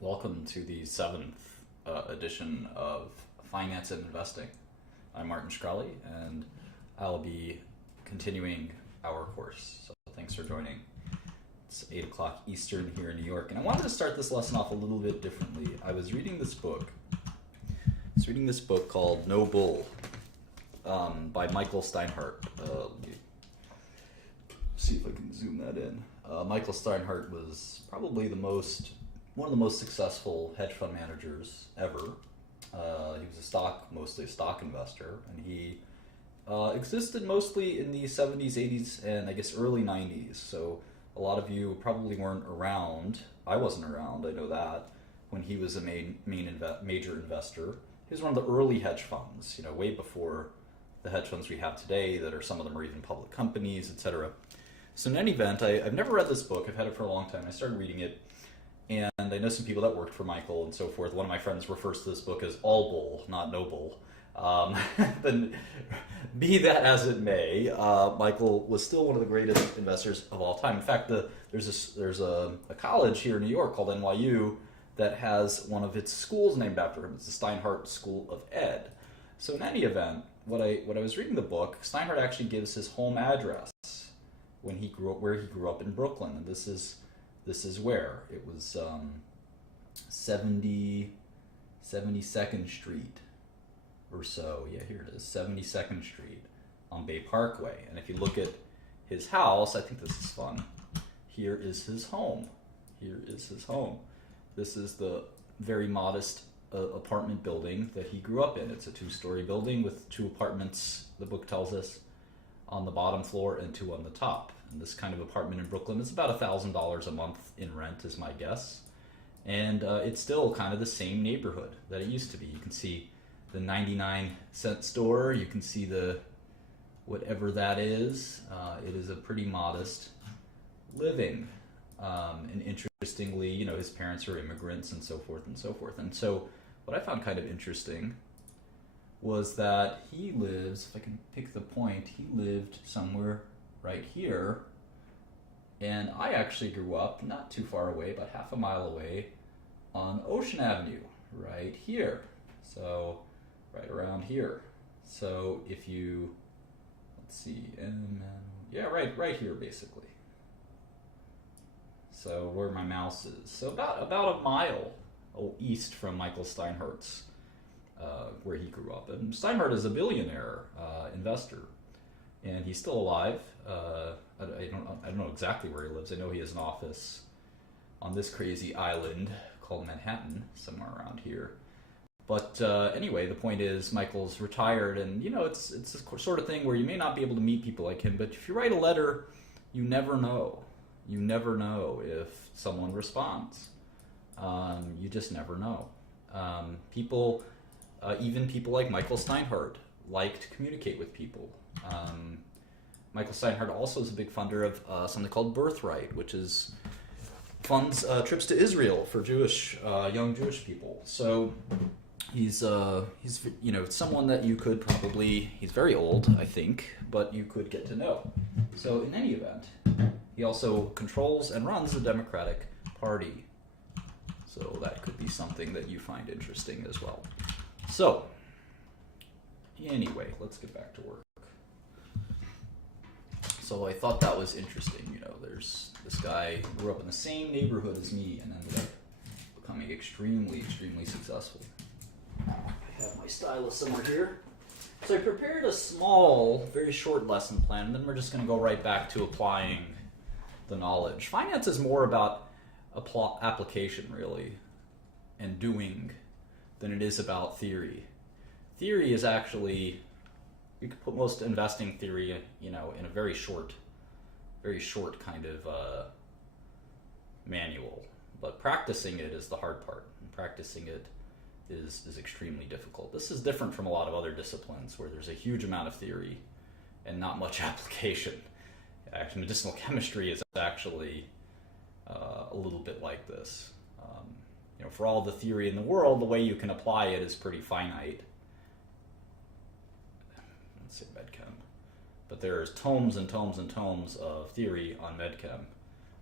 Welcome to the seventh edition of Finance and Investing. I'm Martin Shkreli, and I'll be continuing our course. So thanks for joining. It's 8 o'clock Eastern here in New York, and I wanted to start this lesson off a little bit differently. I was reading this book. Called No Bull by Michael Steinhardt. Let me see if I can zoom that in. Michael Steinhardt was probably one of the most successful hedge fund managers ever. He was mostly a stock investor, and he existed mostly in the 70s, 80s, and I guess early 90s. So a lot of you probably weren't around. I wasn't around, I know that, when he was a major investor. He was one of the early hedge funds, way before the hedge funds we have today that are, some of them are even public companies, etc. So in any event, I've never read this book. I've had it for a long time. I started reading it, and I know some people that worked for Michael and so forth. One of my friends refers to this book as All Bull, not No Bull. But be that as it may, Michael was still one of the greatest investors of all time. In fact, there's a college here in New York called NYU that has one of its schools named after him. It's the Steinhardt School of Ed. So in any event, when I was reading the book, Steinhardt actually gives his home address when he grew up, where he grew up in Brooklyn, and this is where it was 72nd Street or so. Yeah, here it is, 72nd Street on Bay Parkway. And if you look at his house, I think this is fun. Here is his home. This is the very modest apartment building that he grew up in. It's a 2-story building with 2 apartments, the book tells us, on the bottom floor and 2 on the top. And this kind of apartment in Brooklyn is about $1,000 a month in rent, is my guess. And it's still kind of the same neighborhood that it used to be. You can see the 99-cent store. You can see the whatever that is. It is a pretty modest living. And interestingly, his parents are immigrants and so forth and so forth. And so what I found kind of interesting was that he lives, if I can pick the point, he lived somewhere right here. And I actually grew up not too far away, about half a mile away on Ocean Avenue, right here. So right around here. So if you, let's see, right here basically. So where my mouse is. So about a mile east from Michael Steinhardt's, where he grew up. And Steinhardt is a billionaire investor, and he's still alive. I don't know exactly where he lives. I know he has an office on this crazy island called Manhattan, somewhere around here. But anyway, the point is Michael's retired, and it's the sort of thing where you may not be able to meet people like him, but if you write a letter, you never know. You never know if someone responds. You just never know. Even people like Michael Steinhardt like to communicate with people. Michael Steinhardt also is a big funder of something called Birthright, which funds trips to Israel for young Jewish people. So he's someone that you could probably, he's very old, I think, but you could get to know. So in any event, he also controls and runs the Democratic Party. So that could be something that you find interesting as well. So, anyway, let's get back to work. So I thought that was interesting. There's this guy who grew up in the same neighborhood as me and ended up becoming extremely, extremely successful. I have my stylus somewhere here. So I prepared a small, very short lesson plan, and then we're just going to go right back to applying the knowledge. Finance is more about application, really, and doing, than it is about theory. Theory is actually, you could put most investing theory, in a very short kind of manual. But practicing it is the hard part. And practicing it is extremely difficult. This is different from a lot of other disciplines where there's a huge amount of theory and not much application. Actually, medicinal chemistry is actually a little bit like this. For all the theory in the world, the way you can apply it is pretty finite. Let's say medchem. But there's tomes and tomes and tomes of theory on medchem.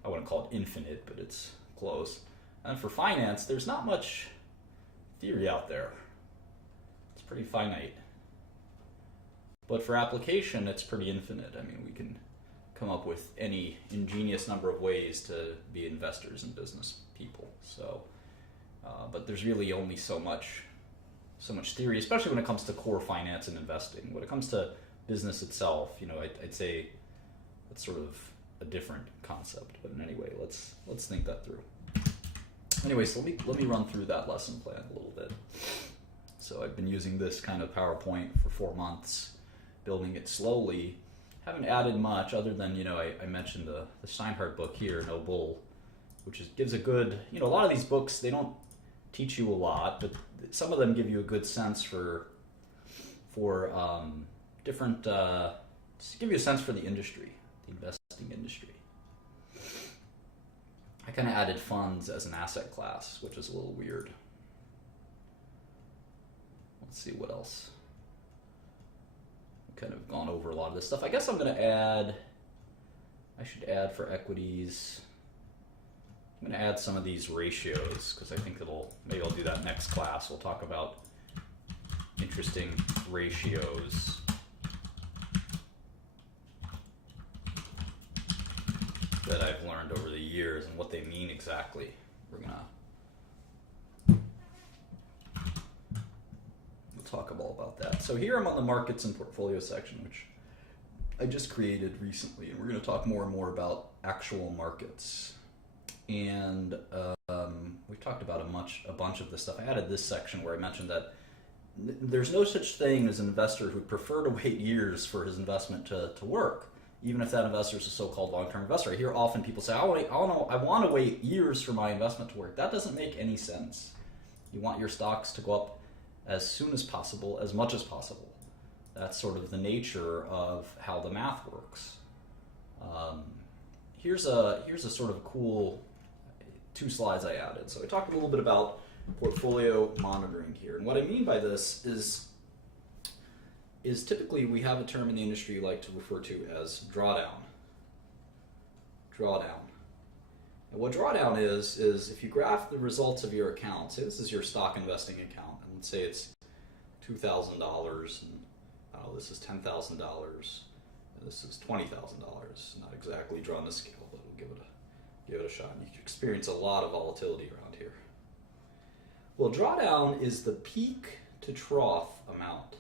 I wouldn't call it infinite, but it's close. And for finance, there's not much theory out there. It's pretty finite. But for application, it's pretty infinite. I mean, we can come up with any ingenious number of ways to be investors and business people. So, but there's really only so much theory, especially when it comes to core finance and investing. When it comes to business itself, I'd say it's sort of a different concept. But in any way, let's think that through. Anyway, so let me run through that lesson plan a little bit. So I've been using this kind of PowerPoint for 4 months, building it slowly. Haven't added much other than, I mentioned the Steinhardt book here, No Bull, which gives a good, a lot of these books, they don't teach you a lot, but some of them give you a good sense for different, just give you a sense for the industry, the investing industry. I kind of added funds as an asset class, which is a little weird. Let's see what else. I've kind of gone over a lot of this stuff. I guess I'm going to add, I should add for equities, I'm going to add some of these ratios because I think maybe I'll do that next class. We'll talk about interesting ratios. That I've learned over the years and what they mean exactly. We'll talk all about that. So here I'm on the markets and portfolio section, which I just created recently, and we're going to talk more and more about actual markets. And we've talked about a bunch of this stuff. I added this section where I mentioned that there's no such thing as an investor who would prefer to wait years for his investment to work, even if that investor is a so-called long-term investor. I hear often people say, I want to wait years for my investment to work. That doesn't make any sense. You want your stocks to go up as soon as possible, as much as possible. That's sort of the nature of how the math works. Here's a sort of cool 2 slides I added. So I talked a little bit about portfolio monitoring here. And what I mean by this is typically we have a term in the industry you like to refer to as drawdown. Drawdown. And what drawdown is if you graph the results of your account, say this is your stock investing account, and let's say it's $2,000, and this is $10,000, and this is $20,000. Not exactly drawn to scale, but we'll give it a shot. You can experience a lot of volatility around here. Well, drawdown is the peak to trough amount.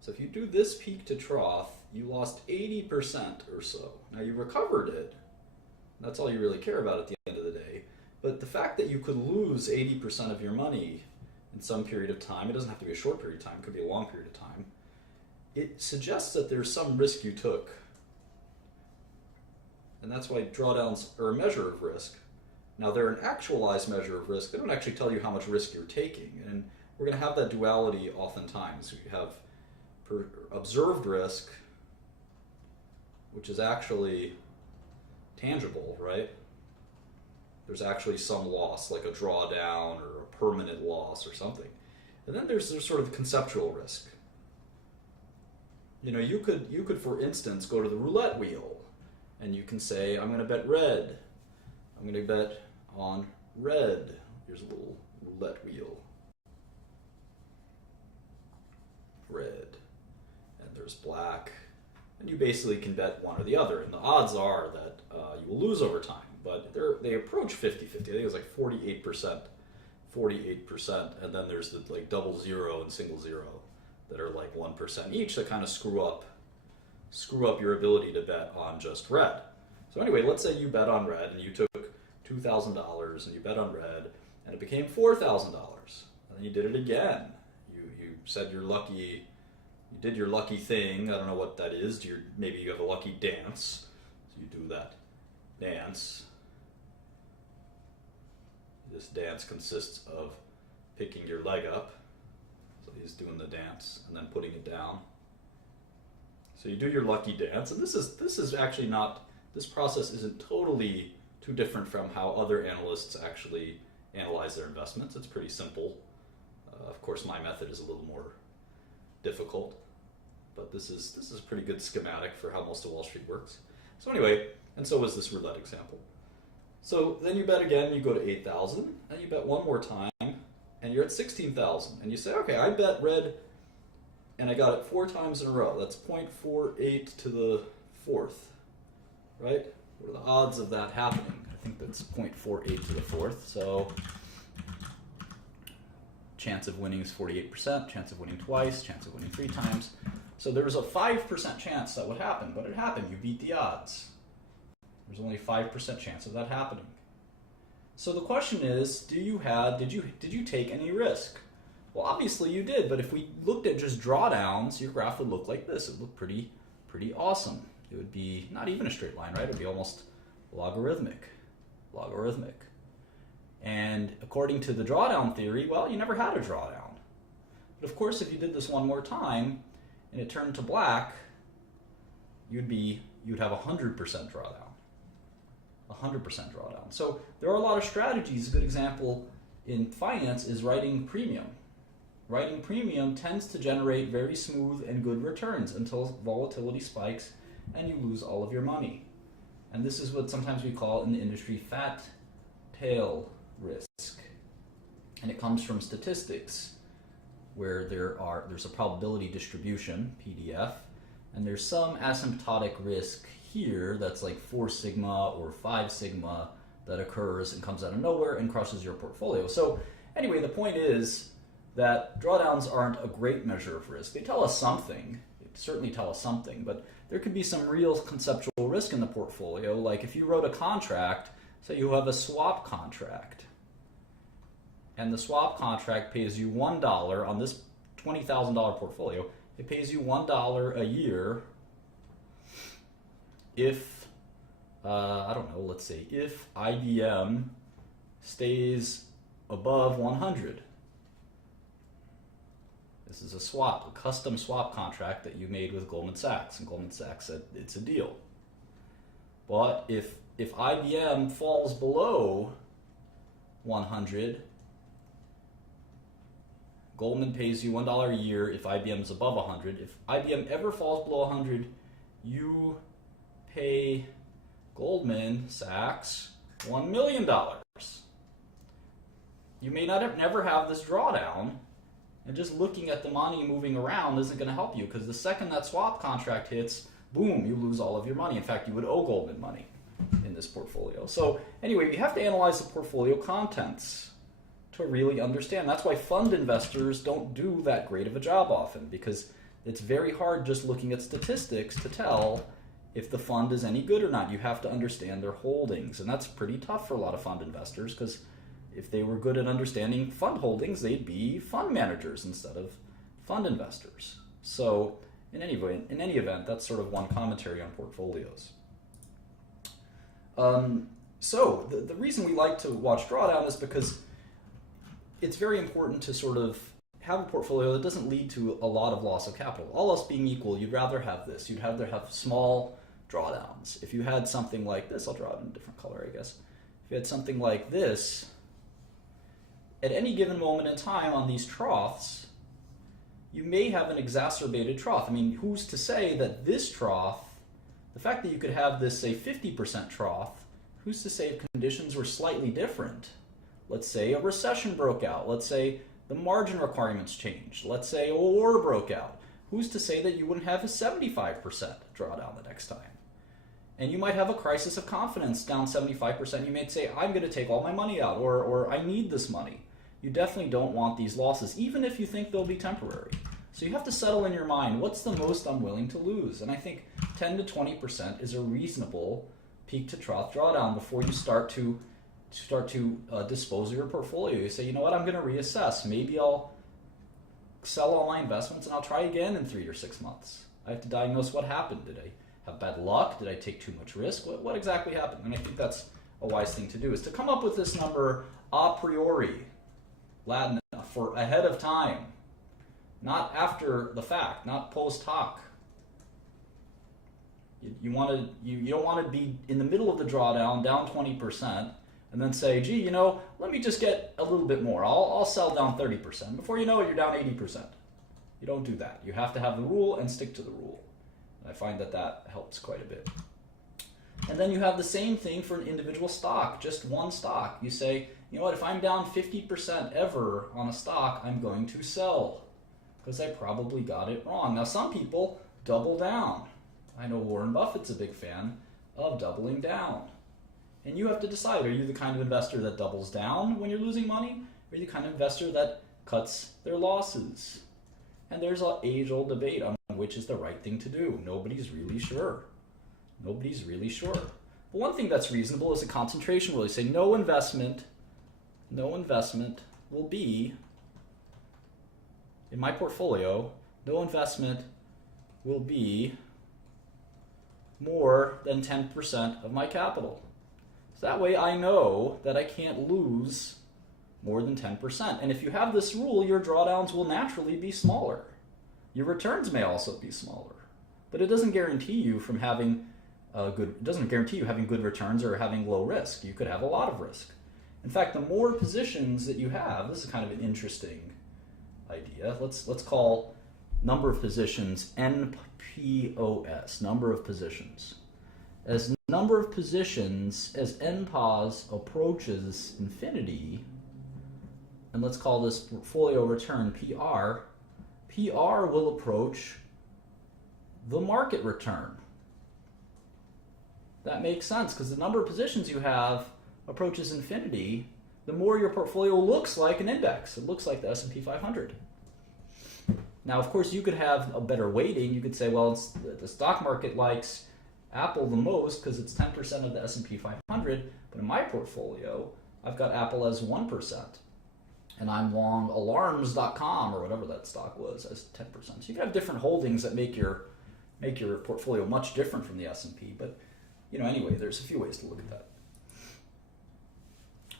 So if you do this peak to trough, you lost 80% or so. Now you recovered it. That's all you really care about at the end of the day. But the fact that you could lose 80% of your money in some period of time, it doesn't have to be a short period of time, it could be a long period of time, it suggests that there's some risk you took. And that's why drawdowns are a measure of risk. Now they're an actualized measure of risk. They don't actually tell you how much risk you're taking. And we're going to have that duality oftentimes. You have observed risk, which is actually tangible, right? There's actually some loss, like a drawdown or a permanent loss or something. And then there's sort of conceptual risk. You could, for instance, go to the roulette wheel, and you can say, I'm going to bet red. I'm going to bet on red. Here's a little roulette wheel. Red. And there's black. And you basically can bet one or the other. And the odds are that you will lose over time. But they approach 50-50. I think it's like 48%. 48%. And then there's the double zero and single zero that are like 1% each that kind of screw up your ability to bet on just red. So anyway, let's say you bet on red and you took $2,000 and you bet on red and it became $4,000. And then you did it again. You said you're lucky. You did your lucky thing. I don't know what that is. Maybe you have a lucky dance. So you do that dance. This dance consists of picking your leg up. So he's doing the dance and then putting it down. So you do your lucky dance, and this is actually not, this process isn't totally too different from how other analysts actually analyze their investments. It's pretty simple. Of course, my method is a little more difficult, but this is a pretty good schematic for how most of Wall Street works. So anyway, and so was this roulette example. So then you bet again, you go to 8,000, and you bet one more time, and you're at 16,000. And you say, okay, I bet red, and I got it 4 times in a row. That's 0.48 to the fourth, right? What are the odds of that happening? I think that's 0.48 to the fourth. So chance of winning is 48%, chance of winning twice, chance of winning 3 times. So there was a 5% chance that would happen, but it happened. You beat the odds. There's only a 5% chance of that happening. So the question is, did you take any risk? Well, obviously you did, but if we looked at just drawdowns, your graph would look like this. It would look pretty awesome. It would be not even a straight line, right? It would be almost logarithmic. And according to the drawdown theory, well, you never had a drawdown. But of course, if you did this one more time and it turned to black, you'd have 100% drawdown. 100% drawdown. So there are a lot of strategies. A good example in finance is writing premium. Writing premium tends to generate very smooth and good returns until volatility spikes and you lose all of your money. And this is what sometimes we call in the industry fat tail risk. And it comes from statistics where there's a probability distribution, PDF, and there's some asymptotic risk here that's like 4 sigma or 5 sigma that occurs and comes out of nowhere and crushes your portfolio. So anyway, the point is that drawdowns aren't a great measure of risk. They tell us something. They certainly tell us something, but there could be some real conceptual risk in the portfolio. Like if you wrote a contract, say you have a swap contract, and the swap contract pays you $1 on this $20,000 portfolio. It pays you $1 a year if, I don't know, let's say if IBM stays above 100. This is a swap, a custom swap contract that you made with Goldman Sachs, and Goldman Sachs said it's a deal. But if IBM falls below 100, Goldman pays you $1 a year if IBM is above 100. If IBM ever falls below 100, you pay Goldman Sachs $1 million. You may never have this drawdown, and just looking at the money moving around isn't going to help you, because the second that swap contract hits, boom, you lose all of your money. In fact, you would owe Goldman money in this portfolio. So anyway, you have to analyze the portfolio contents to really understand. That's why fund investors don't do that great of a job often, because it's very hard just looking at statistics to tell if the fund is any good or not. You have to understand their holdings, and that's pretty tough for a lot of fund investors, because if they were good at understanding fund holdings, they'd be fund managers instead of fund investors. So in any event, that's sort of one commentary on portfolios. So the reason we like to watch drawdown is because it's very important to sort of have a portfolio that doesn't lead to a lot of loss of capital. All else being equal, you'd rather have this. You'd rather have small drawdowns. If you had something like this, I'll draw it in a different color, I guess. If you had something like this, at any given moment in time on these troughs, you may have an exacerbated trough. I mean, who's to say that this trough, the fact that you could have this, say, 50% trough, who's to say if conditions were slightly different? Let's say a recession broke out. Let's say the margin requirements changed. Let's say a war broke out. Who's to say that you wouldn't have a 75% drawdown the next time? And you might have a crisis of confidence down 75%. You may say, I'm going to take all my money out, or I need this money. You definitely don't want these losses, even if you think they'll be temporary. So you have to settle in your mind, what's the most I'm willing to lose? And I think 10 to 20% is a reasonable peak to trough drawdown before you start to dispose of your portfolio. You say, you know what, I'm going to reassess. Maybe I'll sell all my investments and I'll try again in 3 or 6 months. I have to diagnose what happened. Did I have bad luck? Did I take too much risk? What exactly happened? And I think that's a wise thing to do, is to come up with this number a priori, Latin, for ahead of time, not after the fact, not post hoc. You don't want to be in the middle of the drawdown, down 20%, and then say, gee, you know, let me just get a little bit more. I'll sell down 30%. Before you know it, you're down 80%. You don't do that. You have to have the rule and stick to the rule. And I find that helps quite a bit. And then you have the same thing for an individual stock, just one stock. You say, you know what, if I'm down 50% ever on a stock, I'm going to sell because I probably got it wrong. Now, some people double down. I know Warren Buffett's a big fan of doubling down. And you have to decide, are you the kind of investor that doubles down when you're losing money? Or are you the kind of investor that cuts their losses? And there's an age-old debate on which is the right thing to do. Nobody's really sure. Nobody's really sure. But one thing that's reasonable is a concentration rule. You say no investment will be, in my portfolio, no investment will be more than 10% of my capital. So that way I know that I can't lose more than 10%. And if you have this rule, your drawdowns will naturally be smaller. Your returns may also be smaller. But it doesn't guarantee you from having having good returns or having low risk. You could have a lot of risk. In fact, the more positions that you have, this is kind of an interesting idea. Let's call number of positions NPOS, number of positions. As number of positions, as NPOS approaches infinity, and let's call this portfolio return PR, PR will approach the market return. That makes sense because the number of positions you have approaches infinity, the more your portfolio looks like an index. It looks like the S&P 500. Now, of course, you could have a better weighting. You could say, well, the stock market likes Apple the most because it's 10% of the S&P 500, but in my portfolio, I've got Apple as 1%. And I'm long alarms.com or whatever that stock was as 10%. So you can have different holdings that make your portfolio much different from the S&P. But anyway, there's a few ways to look at that.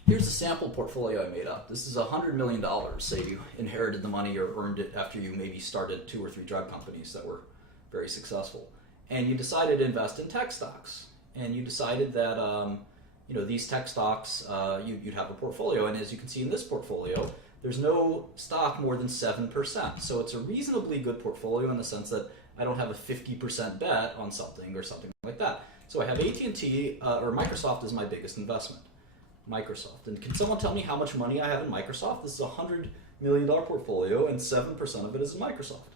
Here's a sample portfolio I made up. This is $100 million. Say you inherited the money or earned it after you maybe started 2 or 3 drug companies that were very successful. And you decided to invest in tech stocks. And you decided that these tech stocks, you'd have a portfolio. And as you can see in this portfolio, there's no stock more than 7%. So it's a reasonably good portfolio in the sense that I don't have a 50% bet on something or something like that. So I have AT&T, or Microsoft is my biggest investment. Microsoft. And can someone tell me how much money I have in Microsoft? This is a $100 million portfolio, and 7% of it is in Microsoft.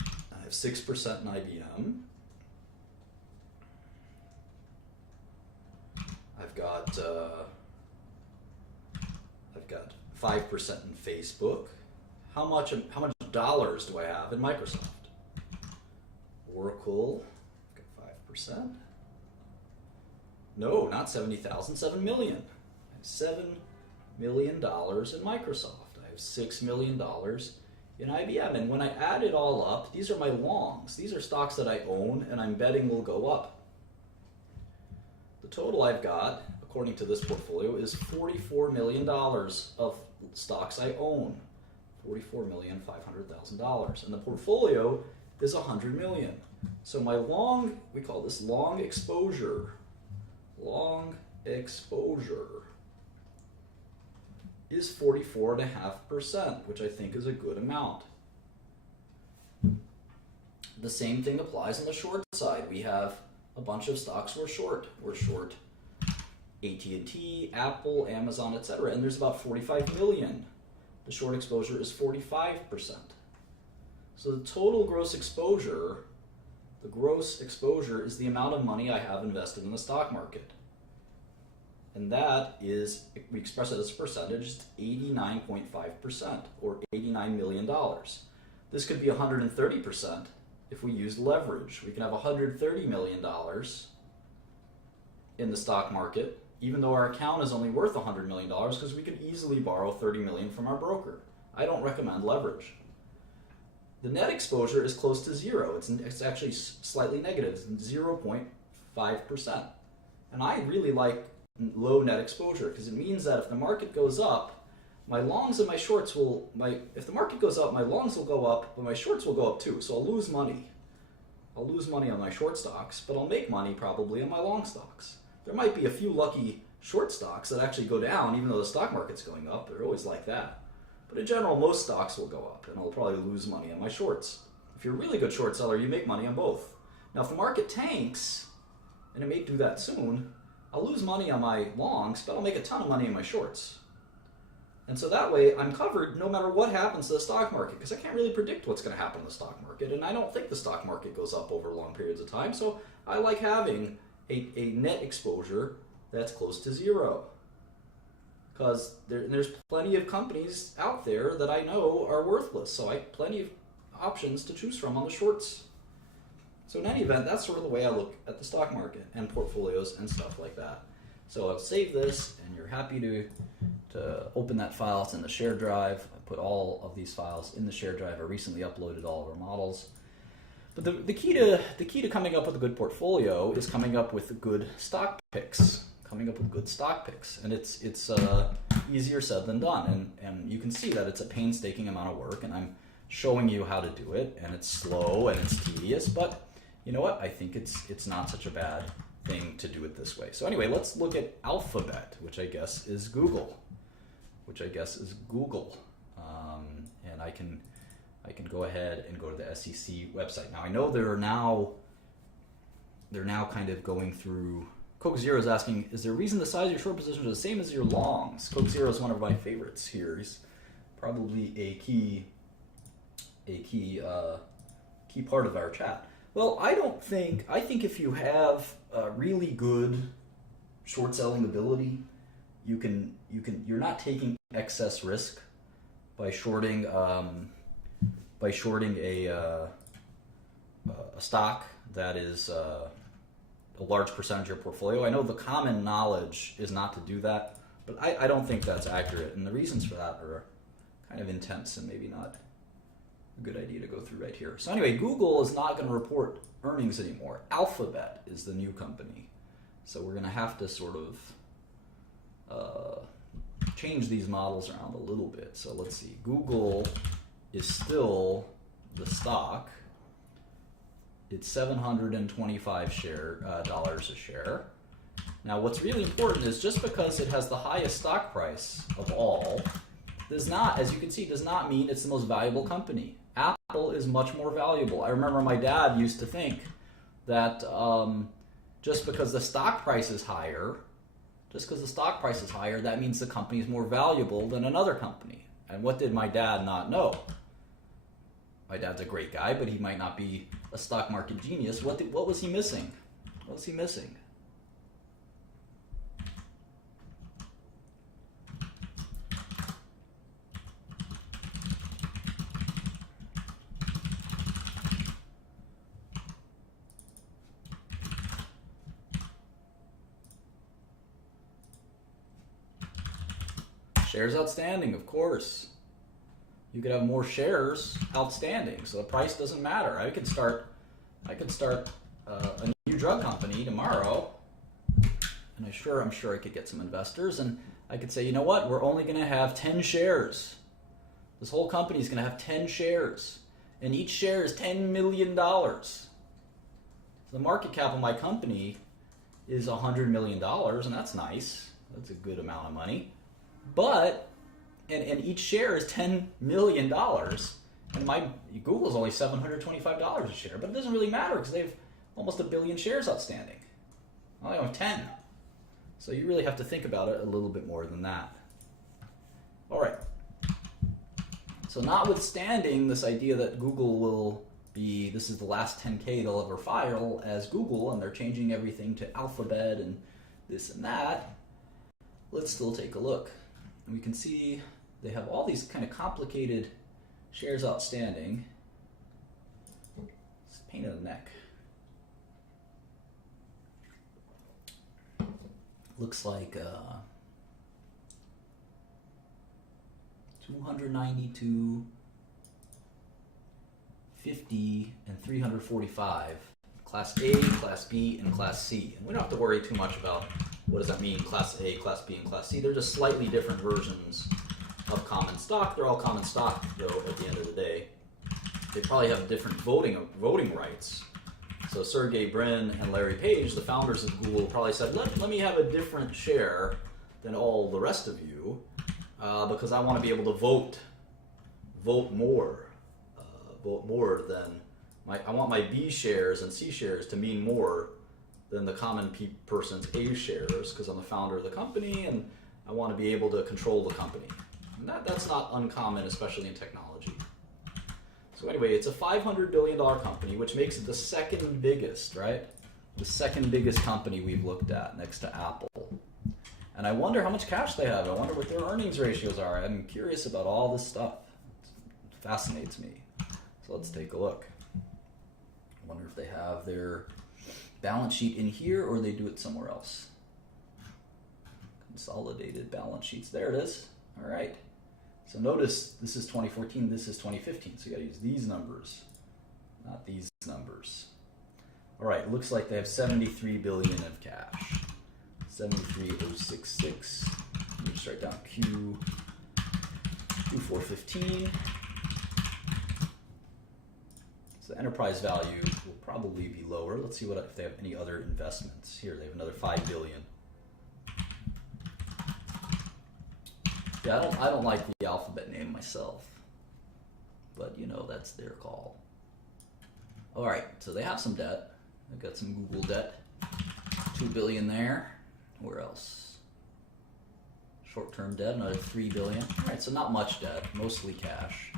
I have 6% in IBM. I've got 5% in Facebook. How much dollars do I have in Microsoft? Oracle, I've got 5%. No, not 70,000, 7 million. I have $7 million in Microsoft. I have $6 million in IBM. And when I add it all up, these are my longs. These are stocks that I own and I'm betting will go up. The total I've got, according to this portfolio, is $44 million of stocks I own. $44,500,000. And the portfolio is $100 million. So my long, we call this long exposure. Long exposure is 44.5%, which I think is a good amount. The same thing applies on the short side. We have a bunch of stocks we're short. We're short AT&T, Apple, Amazon, etc. And there's about 45 million. The short exposure is 45%. So the total gross exposure, the gross exposure is the amount of money I have invested in the stock market. And that is, we express it as a percentage, it's 89.5%, or $89 million. This could be 130% if we use leverage. We can have $130 million in the stock market, even though our account is only worth $100 million, because we could easily borrow $30 million from our broker. I don't recommend leverage. The net exposure is close to zero. It's actually slightly negative. It's 0.5%. And I really like low net exposure because it means that if the market goes up, my longs and my shorts will, if the market goes up, my longs will go up, but my shorts will go up too. So I'll lose money. I'll lose money on my short stocks, but I'll make money probably on my long stocks. There might be a few lucky short stocks that actually go down even though the stock market's going up. They're always like that. But in general, most stocks will go up, and I'll probably lose money on my shorts. If you're a really good short seller, you make money on both. Now, if the market tanks and it may do that soon, I'll lose money on my longs, but I'll make a ton of money in my shorts. And so that way I'm covered no matter what happens to the stock market, because I can't really predict what's going to happen in the stock market, and I don't think the stock market goes up over long periods of time, so I like having a net exposure that's close to zero. Because there's plenty of companies out there that I know are worthless, so I have plenty of options to choose from on the shorts. So in any event, that's sort of the way I look at the stock market and portfolios and stuff like that. So I'll save this, and you're happy to open that file. It's in the shared drive. I put all of these files in the shared drive. I recently uploaded all of our models. But the key to coming up with a good portfolio is coming up with good stock picks. And it's easier said than done. And you can see that it's a painstaking amount of work, and I'm showing you how to do it, and it's slow and it's tedious, but you know what? I think it's not such a bad thing to do it this way. So anyway, let's look at Alphabet, which I guess is Google. And I can go ahead and go to the SEC website. Now I know they're now kind of going through. Coke Zero is asking, is there a reason the size of your short positions are the same as your longs? Coke Zero is one of my favorites here. He's probably a key part of our chat. Well, I think if you have really good short selling ability, you're not taking excess risk by shorting a stock that is a large percentage of your portfolio. I know the common knowledge is not to do that, but I don't think that's accurate, and the reasons for that are kind of intense and maybe not a good idea to go through right here. So anyway, Google is not going to report earnings anymore. Alphabet is the new company. So we're going to have to sort of change these models around a little bit. So let's see. Google is still the stock. It's $725 dollars a share. Now what's really important is just because it has the highest stock price of all does not, as you can see, does not mean it's the most valuable company. Apple is much more valuable. I remember my dad used to think that just because the stock price is higher, that means the company is more valuable than another company. And what did my dad not know? My dad's a great guy, but he might not be a stock market genius. What was he missing? What was he missing? Shares outstanding, of course. You could have more shares outstanding, so the price doesn't matter. I could start a new drug company tomorrow, and I'm sure I could get some investors, and I could say, you know what? We're only going to have 10 shares. This whole company is going to have 10 shares, and each share is $10 million. So the market cap of my company is $100 million, and that's nice. That's a good amount of money. But, and each share is $10 million, and my Google's only $725 a share, but it doesn't really matter because they have almost 1 billion shares outstanding. I only have 10. So you really have to think about it a little bit more than that. All right. So notwithstanding this idea that Google will be, this is the last 10K they'll ever file as Google, and they're changing everything to Alphabet and this and that, let's still take a look. And we can see they have all these kind of complicated shares outstanding. It's a pain in the neck. Looks like 292, 50, and 345. Class A, Class B, and Class C. And we don't have to worry too much about what does that mean, Class A, Class B, and Class C. They're just slightly different versions of common stock. They're all common stock, though, at the end of the day. They probably have different voting rights. So Sergey Brin and Larry Page, the founders of Google, probably said, let me have a different share than all the rest of you because I want to be able to vote more than I want my B shares and C shares to mean more than the common person's A shares because I'm the founder of the company and I want to be able to control the company. And that's not uncommon, especially in technology. So anyway, it's a $500 billion company, which makes it the second biggest, right? The second biggest company we've looked at next to Apple. And I wonder how much cash they have. I wonder what their earnings ratios are. I'm curious about all this stuff. It fascinates me. So let's take a look. I wonder if they have their balance sheet in here or they do it somewhere else. Consolidated balance sheets. There it is. All right. So notice this is 2014, this is 2015. So you got to use these numbers, not these numbers. All right, looks like they have 73 billion of cash. 73066. Let me just write down Q415. So the enterprise value will probably be lower. Let's see if they have any other investments. Here they have another 5 billion. Yeah, I don't like the alphabet name myself, but you know that's their call. All right, so they have some debt. They've got some Google debt, 2 billion there. Where else? Short-term debt, another 3 billion. All right, so not much debt, mostly cash.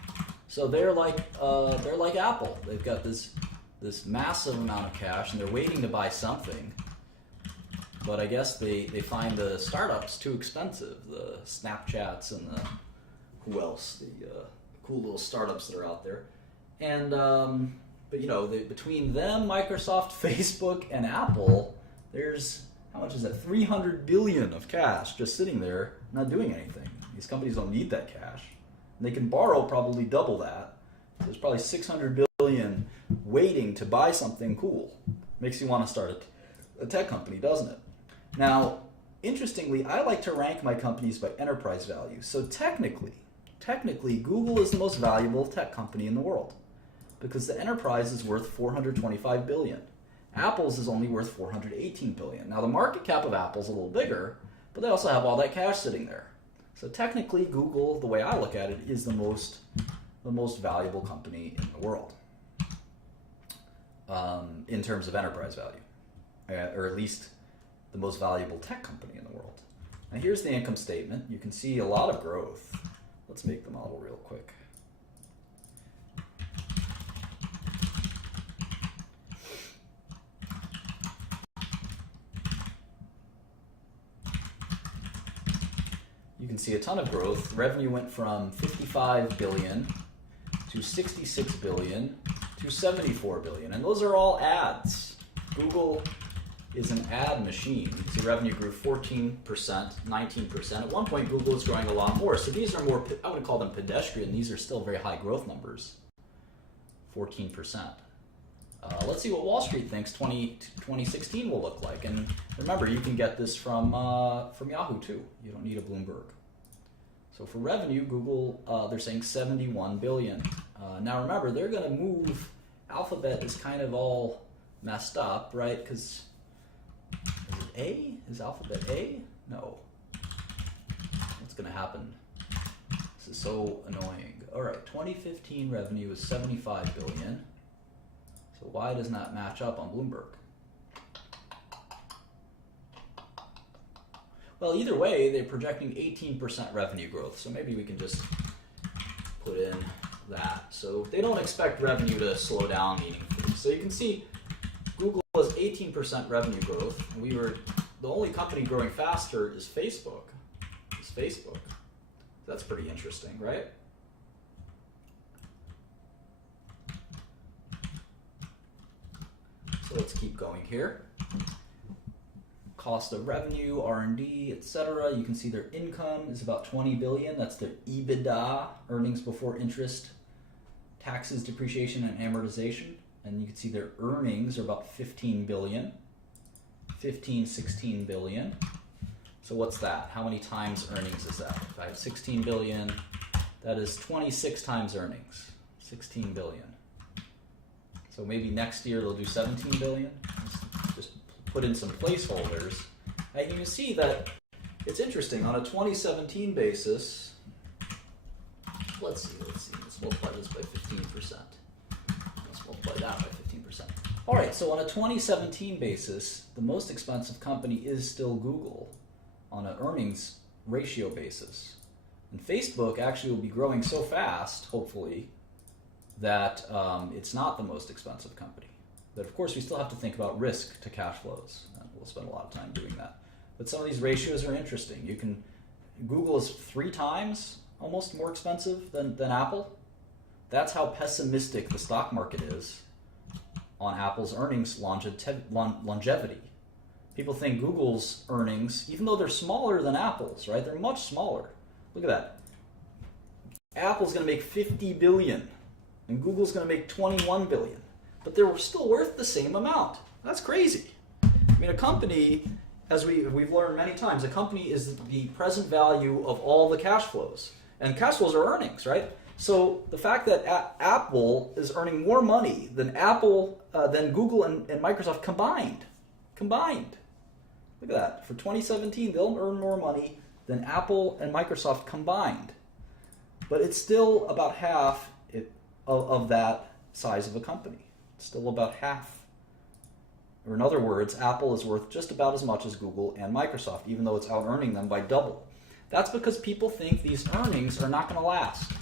So they're like Apple. They've got this massive amount of cash, and they're waiting to buy something. But I guess they find the startups too expensive. The Snapchats and the who else? The cool little startups that are out there. And but you know, between them, Microsoft, Facebook, and Apple, there's how much is that? 300 billion of cash just sitting there, not doing anything. These companies don't need that cash. And they can borrow probably double that. There's probably 600 billion waiting to buy something cool. Makes you want to start a tech company, doesn't it? Now, interestingly, I like to rank my companies by enterprise value. So technically, Google is the most valuable tech company in the world because the enterprise is worth 425 billion. Apple's is only worth 418 billion. Now, the market cap of Apple's a little bigger, but they also have all that cash sitting there. So technically, Google, the way I look at it, is the most valuable company in the world in terms of enterprise value, or at least the most valuable tech company in the world. Now here's the income statement. You can see a lot of growth. Let's make the model real quick. You can see a ton of growth. Revenue went from 55 billion to 66 billion to 74 billion. And those are all ads. Google is an ad machine. You can see revenue grew 14%, 19%. At one point, Google was growing a lot more. So these are more, I wouldn't call them pedestrian. These are still very high growth numbers. 14%. Let's see what Wall Street thinks 2016 will look like. And remember, you can get this from Yahoo too. You don't need a Bloomberg. So for revenue, Google, they're saying 71 billion. Now remember, they're going to move. Alphabet is kind of all messed up, right? Because is it A? Is Alphabet A? No. What's going to happen? This is so annoying. All right, 2015 revenue is 75 billion. So why doesn't that match up on Bloomberg? Well, either way, they're projecting 18% revenue growth. So maybe we can just put in that. So they don't expect revenue to slow down meaningfully. So you can see Google has 18% revenue growth. And the only company growing faster is Facebook. That's pretty interesting, right? So let's keep going here. Cost of revenue, R&D, etc. You can see their income is about 20 billion. That's their EBITDA, earnings before interest, taxes, depreciation, and amortization. And you can see their earnings are about 15 billion. 16 billion. So what's that? How many times earnings is that? If I have 16 billion, that is 26 times earnings. 16 billion. So maybe next year they'll do 17 billion. Just put in some placeholders. And you can see that it's interesting. On a 2017 basis, let's see. Let's multiply this by 15%. Let's multiply that by 15%. All right, so on a 2017 basis, the most expensive company is still Google on an earnings ratio basis. And Facebook actually will be growing so fast, hopefully, that it's not the most expensive company. But of course, we still have to think about risk to cash flows. And we'll spend a lot of time doing that. But some of these ratios are interesting. Google is 3 times almost more expensive than Apple. That's how pessimistic the stock market is on Apple's earnings longevity. People think Google's earnings, even though they're smaller than Apple's, right? They're much smaller. Look at that. Apple's going to make $50 billion, and Google's going to make $21 billion. But they're still worth the same amount. That's crazy. I mean, a company, as we've learned many times, a company is the present value of all the cash flows. And cash flows are earnings, right? So the fact that Apple is earning more money than Google and Microsoft combined. Look at that. For 2017, they'll earn more money than Apple and Microsoft combined. But it's still about half of that size of a company. It's still about half. Or in other words, Apple is worth just about as much as Google and Microsoft, even though it's out-earning them by double. That's because people think these earnings are not going to last.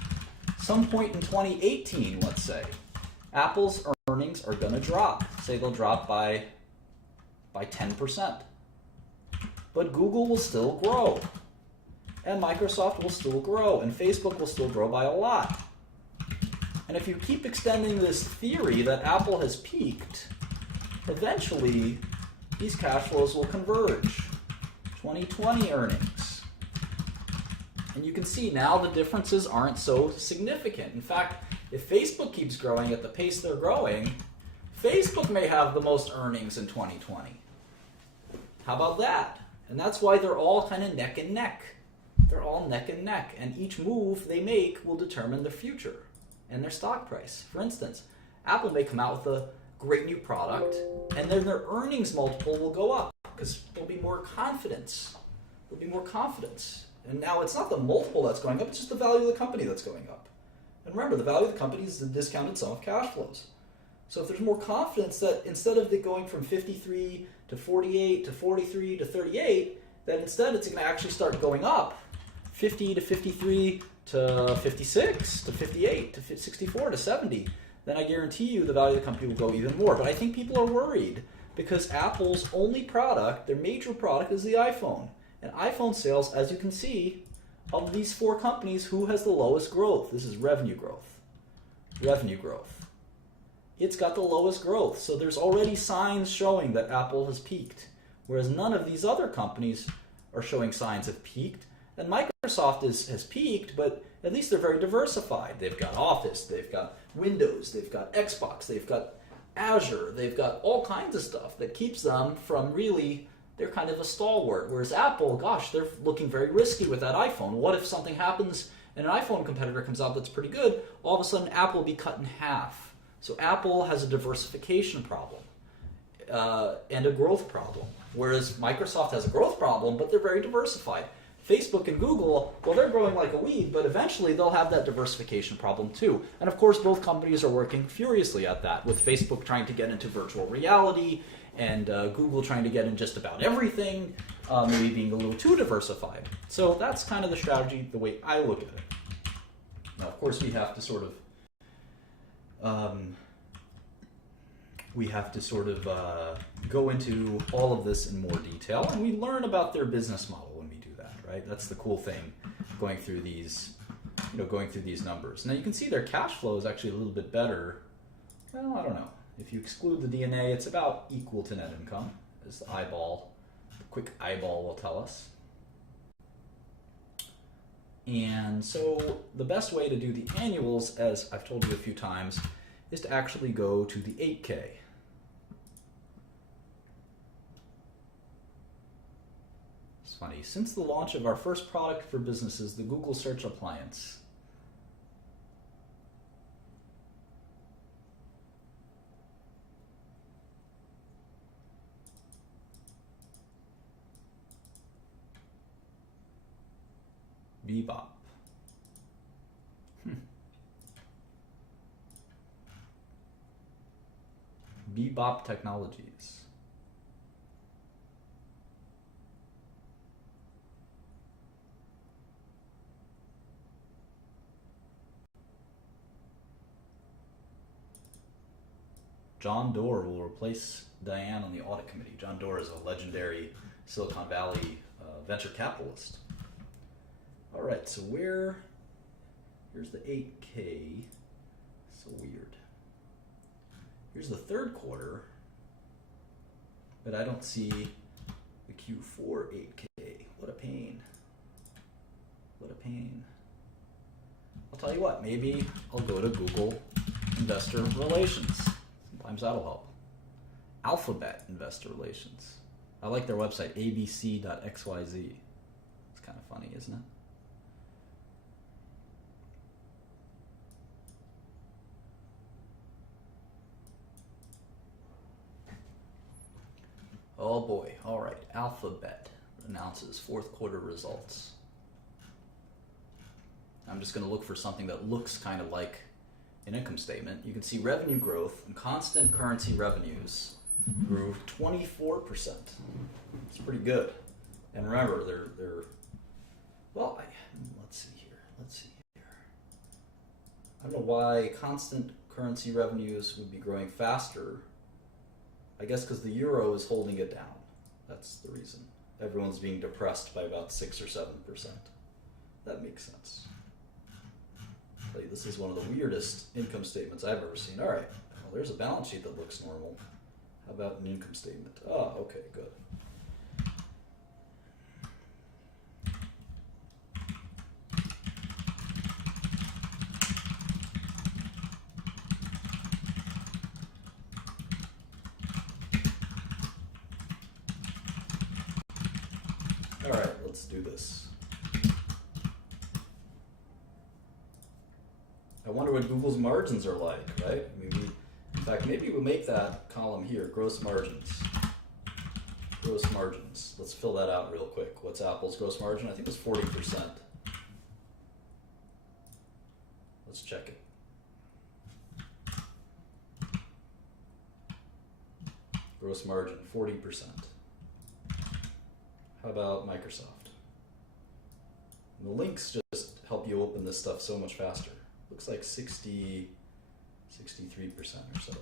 Some point in 2018, let's say, Apple's earnings are going to drop. Say they'll drop by 10%. But Google will still grow. And Microsoft will still grow. And Facebook will still grow by a lot. And if you keep extending this theory that Apple has peaked, eventually these cash flows will converge. 2020 earnings. And you can see now the differences aren't so significant. In fact, if Facebook keeps growing at the pace they're growing, Facebook may have the most earnings in 2020. How about that? And that's why they're all kind of neck and neck. They're all neck and neck. And each move they make will determine the future and their stock price. For instance, Apple may come out with a great new product, and then their earnings multiple will go up because there'll be more confidence. There'll be more confidence. And now it's not the multiple that's going up, it's just the value of the company that's going up. And remember, the value of the company is the discounted sum of cash flows. So if there's more confidence that instead of it going from 53 to 48 to 43 to 38, that instead it's going to actually start going up 50 to 53 to 56 to 58 to 64 to 70, then I guarantee you the value of the company will go even more. But I think people are worried because Apple's only product, their major product, is the iPhone. And iPhone sales, as you can see, of these 4 companies, who has the lowest growth? This is revenue growth. Revenue growth. It's got the lowest growth. So there's already signs showing that Apple has peaked, whereas none of these other companies are showing signs of peaked. And Microsoft has peaked, but at least they're very diversified. They've got Office, they've got Windows, they've got Xbox, they've got Azure, they've got all kinds of stuff that keeps them from really, they're kind of a stalwart. Whereas Apple, gosh, they're looking very risky with that iPhone. What if something happens and an iPhone competitor comes out that's pretty good? All of a sudden, Apple will be cut in half. So Apple has a diversification problem and a growth problem, whereas Microsoft has a growth problem, but they're very diversified. Facebook and Google, well, they're growing like a weed, but eventually they'll have that diversification problem too. And of course, both companies are working furiously at that, with Facebook trying to get into virtual reality and Google trying to get in just about everything, maybe being a little too diversified. So that's kind of the strategy, the way I look at it. Now, of course, we have to sort of go into all of this in more detail, and we learn about their business model when we do that, right? That's the cool thing, going through these numbers. Now you can see their cash flow is actually a little bit better. Well, I don't know. If you exclude the DNA, it's about equal to net income, as the quick eyeball will tell us. And so the best way to do the annuals, as I've told you a few times, is to actually go to the 8K. It's funny, since the launch of our first product for businesses, the Google Search Appliance, Bebop. Bebop Technologies. John Doerr will replace Diane on the audit committee. John Doerr is a legendary Silicon Valley venture capitalist. All right, so here's the 8K. So weird. Here's the third quarter, but I don't see the Q4 8K. What a pain. What a pain. I'll tell you what, maybe I'll go to Google Investor Relations. Sometimes that'll help. Alphabet Investor Relations. I like their website, abc.xyz. It's kind of funny, isn't it? Oh boy, all right. Alphabet announces fourth quarter results. I'm just going to look for something that looks kind of like an income statement. You can see revenue growth and constant currency revenues grew 24%. It's pretty good. And remember, they're well, let's see here. I don't know why constant currency revenues would be growing faster. I guess because the euro is holding it down. That's the reason. Everyone's being depressed by about 6 or 7%. That makes sense. This is one of the weirdest income statements I've ever seen. All right, well, there's a balance sheet that looks normal. How about an income statement? Oh, okay, good. All right, let's do this. I wonder what Google's margins are like, right? I mean, in fact, maybe we'll make that column here, gross margins. Gross margins. Let's fill that out real quick. What's Apple's gross margin? I think it's 40%. Let's check it. Gross margin, 40%. How about Microsoft? And the links just help you open this stuff so much faster. Looks like 63% or so.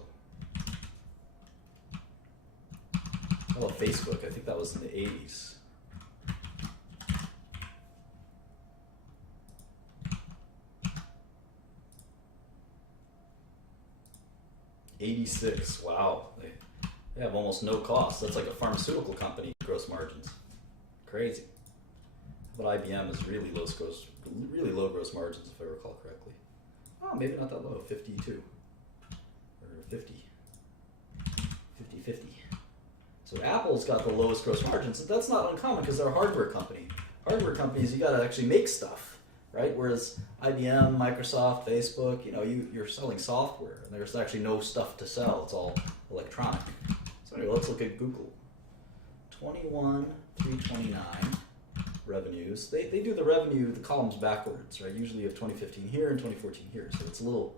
How about Facebook? I think that was in the 80s. $86. Wow. They have almost no cost. That's like a pharmaceutical company gross margins. Crazy. But IBM is really low gross margins, if I recall correctly. Oh, maybe not that low, 52 or 50. 50. So Apple's got the lowest gross margins. That's not uncommon because they're a hardware company. Hardware companies, you got to actually make stuff, right? Whereas IBM, Microsoft, Facebook, you're selling software, and there's actually no stuff to sell. It's all electronic. So anyway, let's look at Google. 21,329 revenues. They do the revenue, the columns backwards, right? Usually you have 2015 here and 2014 here, so it's a little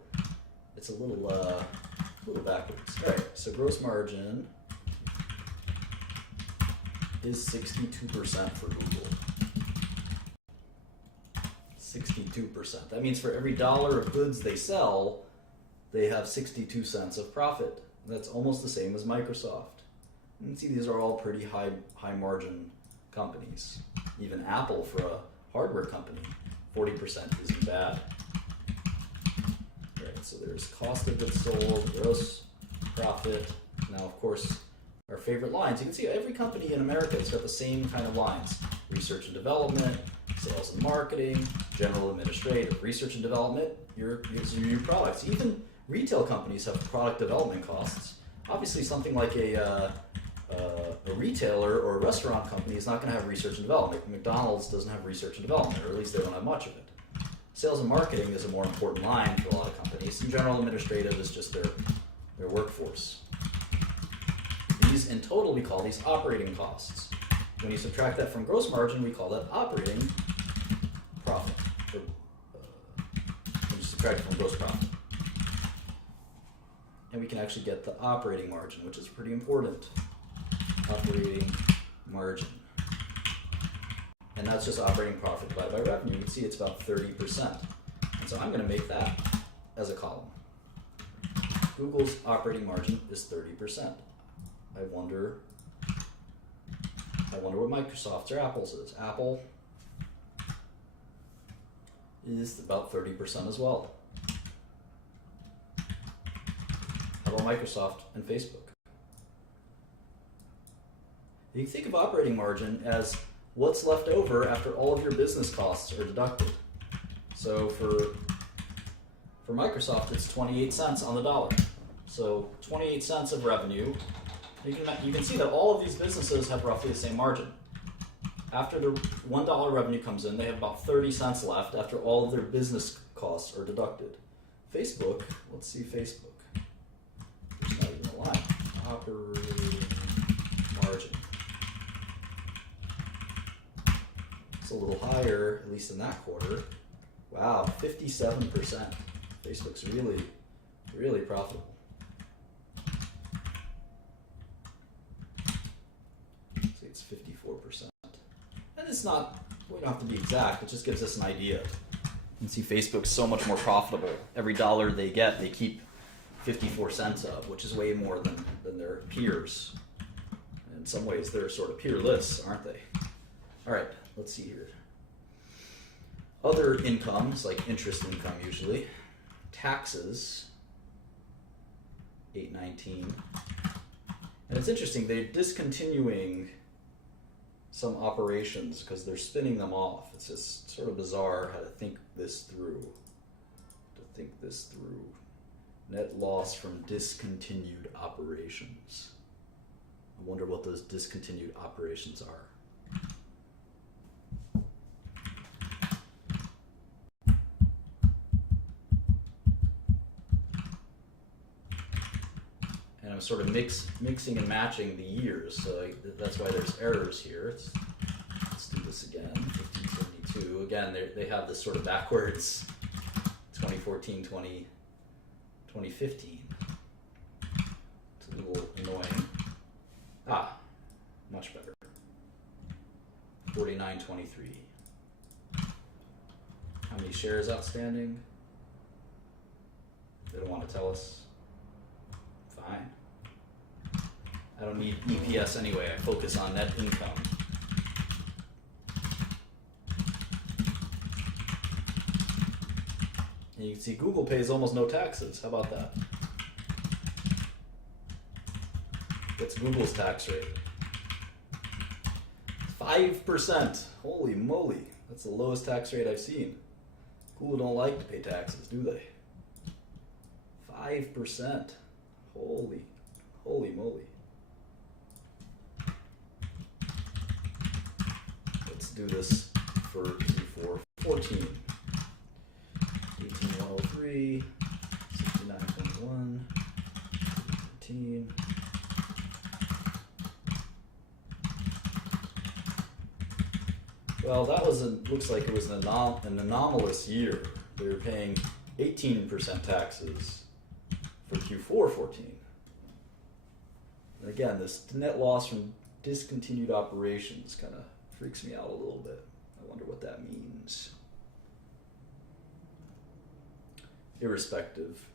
backwards. All right, so gross margin is 62% for Google. 62%. That means for every dollar of goods they sell, they have 62 cents of profit. That's almost the same as Microsoft. You can see these are all pretty high margin companies. Even Apple, for a hardware company, 40% isn't bad. Right, so there's cost of goods sold, gross profit. Now, of course, our favorite lines. You can see every company in America has got the same kind of lines. Research and development, sales and marketing, general administrative, research and development, your new products. Even retail companies have product development costs. Obviously, something like a retailer or a restaurant company is not going to have research and development. McDonald's doesn't have research and development, or at least they don't have much of it. Sales and marketing is a more important line for a lot of companies, and general administrative is just their workforce. These, in total, we call these operating costs. When you subtract that from gross margin, we call that operating profit. When you subtract it from gross profit. and we can actually get the operating margin, which is pretty important. Operating margin. And that's just operating profit divided by revenue. You can see it's about 30%. And so I'm going to make that as a column. Google's operating margin is 30%. I wonder what Microsoft's or Apple's is. Apple is about 30% as well. How about Microsoft and Facebook? You can think of operating margin as what's left over after all of your business costs are deducted. So for Microsoft, it's 28 cents on the dollar. So 28 cents of revenue. You can see that all of these businesses have roughly the same margin. After the $1 revenue comes in, they have about 30 cents left after all of their business costs are deducted. Facebook, let's see Facebook. There's not even a line. Operating margin. It's a little higher, at least in that quarter. Wow, 57%. Facebook's really, really profitable. See, it's 54%. And it's not, we don't have to be exact, it just gives us an idea. You can see Facebook's so much more profitable. Every dollar they get, they keep 54 cents of, which is way more than their peers. In some ways, they're sort of peerless, aren't they? All right, let's see here. Other incomes, like interest income usually. Taxes, 819. And it's interesting, they're discontinuing some operations because they're spinning them off. It's just sort of bizarre how to think this through. Net loss from discontinued operations. I wonder what those discontinued operations are. And I'm sort of mixing and matching the years, so that's why there's errors here. Let's do this again. 1572. Again, they have this sort of backwards 2014, 2015. It's a little annoying. Much better. 4923. How many shares outstanding? They don't want to tell us. Fine. I don't need EPS anyway. I focus on net income. And you can see Google pays almost no taxes. How about that? What's Google's tax rate? 5%. Holy moly. That's the lowest tax rate I've seen. Google don't like to pay taxes, do they? 5%. Holy moly. Let's do this for Q4 14. 18103, 69.1, 13. Well, that was looks like it was an anomalous year. They were paying 18% taxes for Q4 14. And again, this net loss from discontinued operations kind of freaks me out a little bit. I wonder what that means. Irrespective,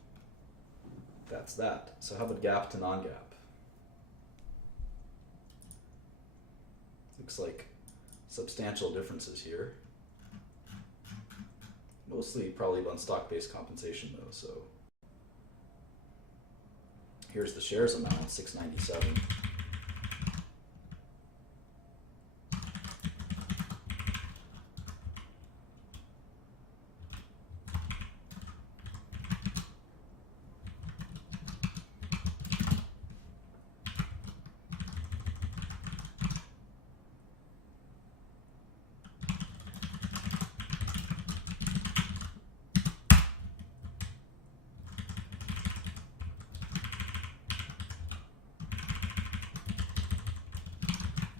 that's that. So how about GAAP to non-GAAP? Looks like substantial differences here. Mostly probably on stock-based compensation though, so. Here's the shares amount, 697.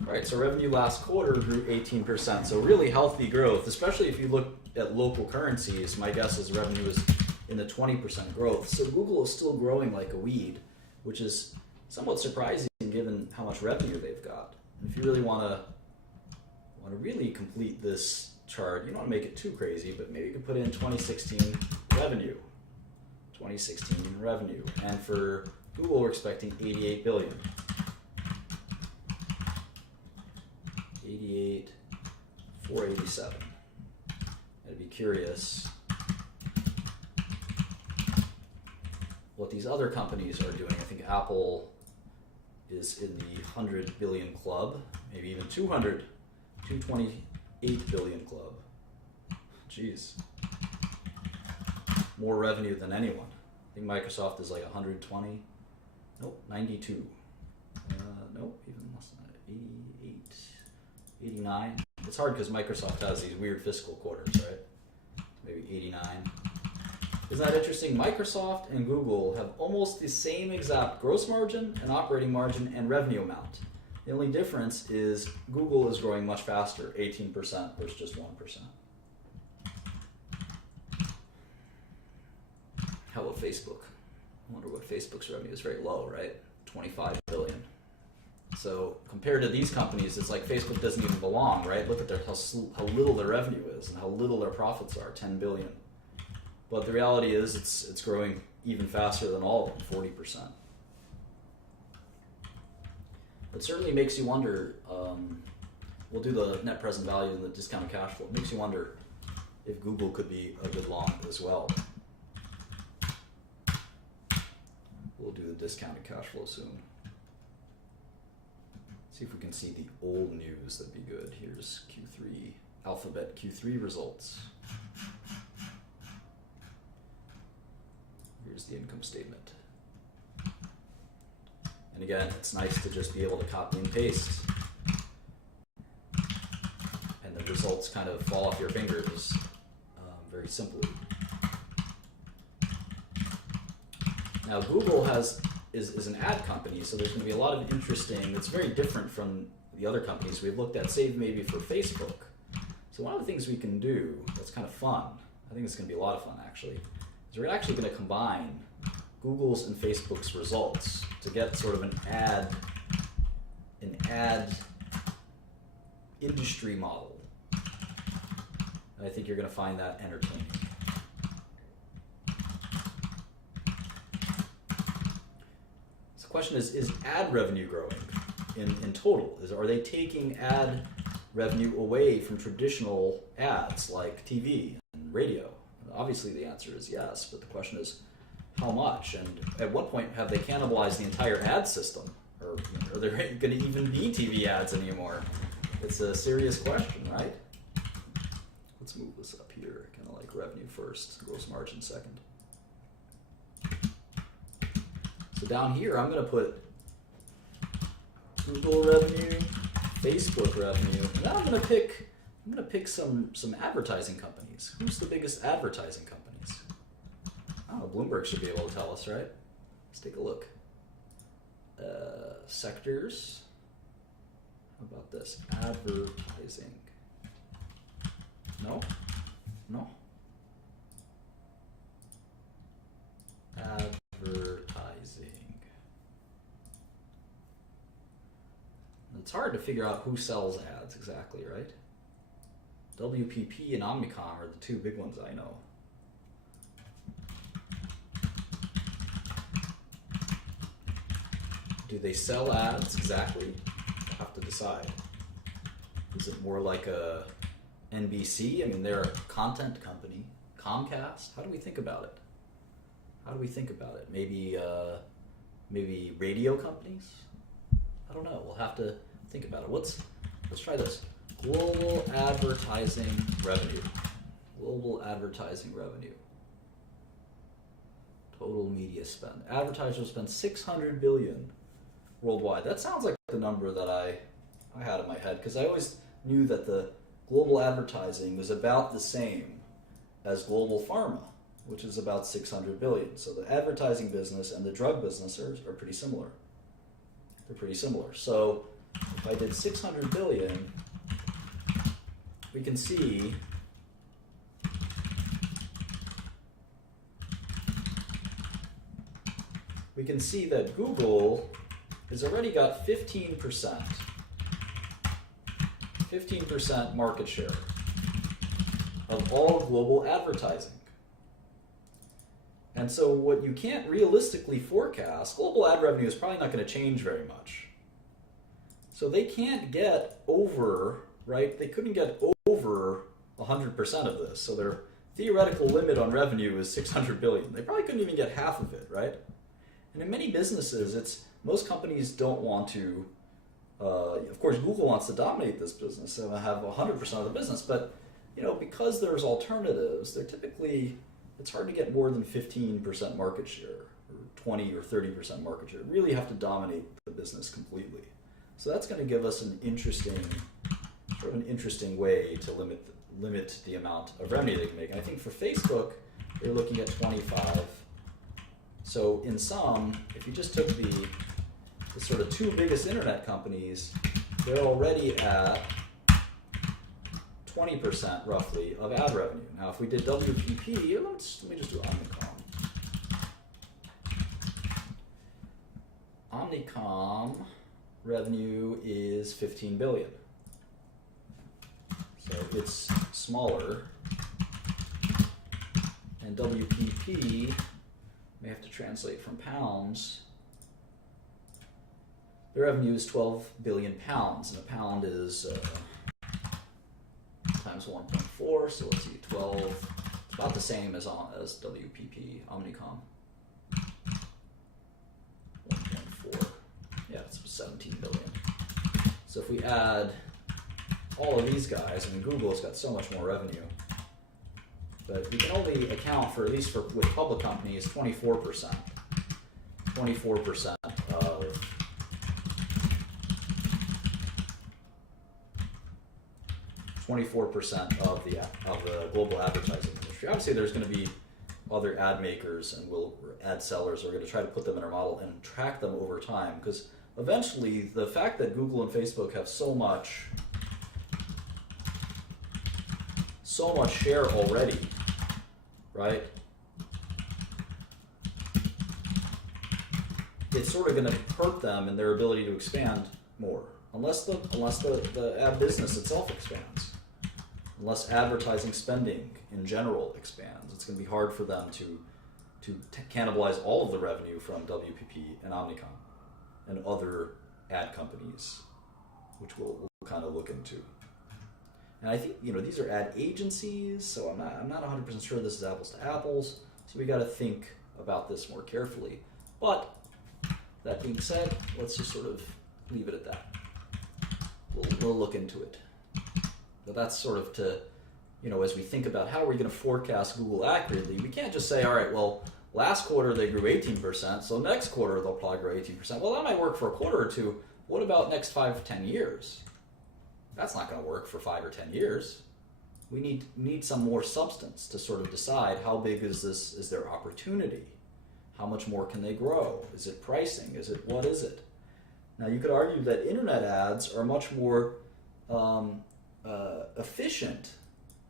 All right, so revenue last quarter grew 18%, so really healthy growth, especially if you look at local currencies. My guess is revenue is in the 20% growth. So Google is still growing like a weed, which is somewhat surprising given how much revenue they've got. And if you really want to really complete this chart, you don't want to make it too crazy, but maybe you could put in 2016 revenue. 2016 revenue. And for Google, we're expecting 88 billion. 88,487. I'd be curious what these other companies are doing. I think Apple is in the 100 billion club, maybe even 228 billion club. Jeez. More revenue than anyone. I think Microsoft is like 120. Nope, 92. Nope, even less than that. 88, 89. It's hard because Microsoft has these weird fiscal quarters, right? Maybe 89. Isn't that interesting? Microsoft and Google have almost the same exact gross margin and operating margin and revenue amount. The only difference is Google is growing much faster, 18% versus just 1%. How about Facebook? I wonder what Facebook's revenue is. Very low, right? 25 billion. So compared to these companies, it's like Facebook doesn't even belong, right? Look at how little their revenue is and how little their profits are, 10 billion. But the reality is it's growing even faster than all of them, 40%. It certainly makes you wonder, we'll do the net present value and the discounted cash flow. It makes you wonder if Google could be a good long as well. We'll do the discounted cash flow soon. See if we can see the old news, that'd be good. Here's Q3, Alphabet Q3 results. Here's the income statement. And again, it's nice to just be able to copy and paste. And the results kind of fall off your fingers very simply. Now Google is an ad company, so there's going to be a lot of interesting, it's very different from the other companies we've looked at, save maybe for Facebook. So one of the things we can do that's kind of fun, I think it's going to be a lot of fun actually, is we're actually going to combine Google's and Facebook's results to get sort of an ad industry model. And I think you're going to find that entertaining. So the question is ad revenue growing in total? Are they taking ad revenue away from traditional ads like TV and radio? Obviously the answer is yes, but the question is how much, and at what point have they cannibalized the entire ad system? Or are there going to even be TV ads anymore? It's a serious question, right? Let's move this up here, kind of like revenue first, gross margin second. So down here I'm going to put Google revenue, Facebook revenue, and then I'm going to pick some advertising companies. Who's the biggest advertising companies? Oh, Bloomberg should be able to tell us, right? Let's take a look. Sectors. How about this? Advertising. No? No? Advertising. It's hard to figure out who sells ads exactly, right? WPP and Omnicom are the two big ones I know. Do they sell ads exactly? I'll have to decide. Is it more like a NBC? I mean, they're a content company. Comcast? How do we think about it? How do we think about it? Maybe radio companies? I don't know. We'll have to think about it. Let's try this. Global advertising revenue. Global advertising revenue. Total media spend. Advertisers spend $600 billion worldwide. That sounds like the number that I had in my head, because I always knew that the global advertising was about the same as global pharma, which is about 600 billion. So the advertising business and the drug business are pretty similar. They're pretty similar. So if I did 600 billion, we can see we can see that Google has already got 15% market share of all global advertising. And so what you can't realistically forecast, global ad revenue is probably not going to change very much. So they can't get over, right? They couldn't get over 100% of this. So their theoretical limit on revenue is 600 billion. They probably couldn't even get half of it, right? And in many businesses, most companies don't want to, of course, Google wants to dominate this business and have 100% of the business, but because there's alternatives, they're typically, it's hard to get more than 15% market share, or 20 or 30% market share. You really have to dominate the business completely. So that's going to give us an interesting way to limit the amount of revenue they can make. And I think for Facebook, they're looking at 25. So in sum, if you just took the sort of two biggest internet companies, they're already at 20% roughly of ad revenue. Now, if we did WPP, let me just do Omnicom. Omnicom revenue is 15 billion. So it's smaller. And WPP, may have to translate from pounds. The revenue is 12 billion pounds, and a pound is times 1.4, so let's see, 12, it's about the same as WPP, Omnicom. 1.4, yeah, it's 17 billion. So if we add all of these guys, I mean, Google's got so much more revenue, but we can only account for, at least with public companies, 24%. 24% of 24% of the global advertising industry. Obviously, there's going to be other ad makers and ad sellers are going to try to put them in our model and track them over time, because eventually the fact that Google and Facebook have so much share already, right? It's sort of going to hurt them in their ability to expand more, unless the ad business itself expands. Unless advertising spending in general expands, it's going to be hard for them to cannibalize all of the revenue from WPP and Omnicom and other ad companies, which we'll kind of look into. And I think these are ad agencies, so I'm not 100% sure this is apples to apples. So we got to think about this more carefully. But that being said, let's just sort of leave it at that. We'll look into it. But that's sort of to, as we think about how are we going to forecast Google accurately, we can't just say, all right, well, last quarter they grew 18%, so next quarter they'll probably grow 18%. Well, that might work for a quarter or two. What about next 5 or 10 years? That's not going to work for 5 or 10 years. We need some more substance to sort of decide how big is their opportunity? How much more can they grow? Is it pricing? What is it? Now, you could argue that internet ads are much more efficient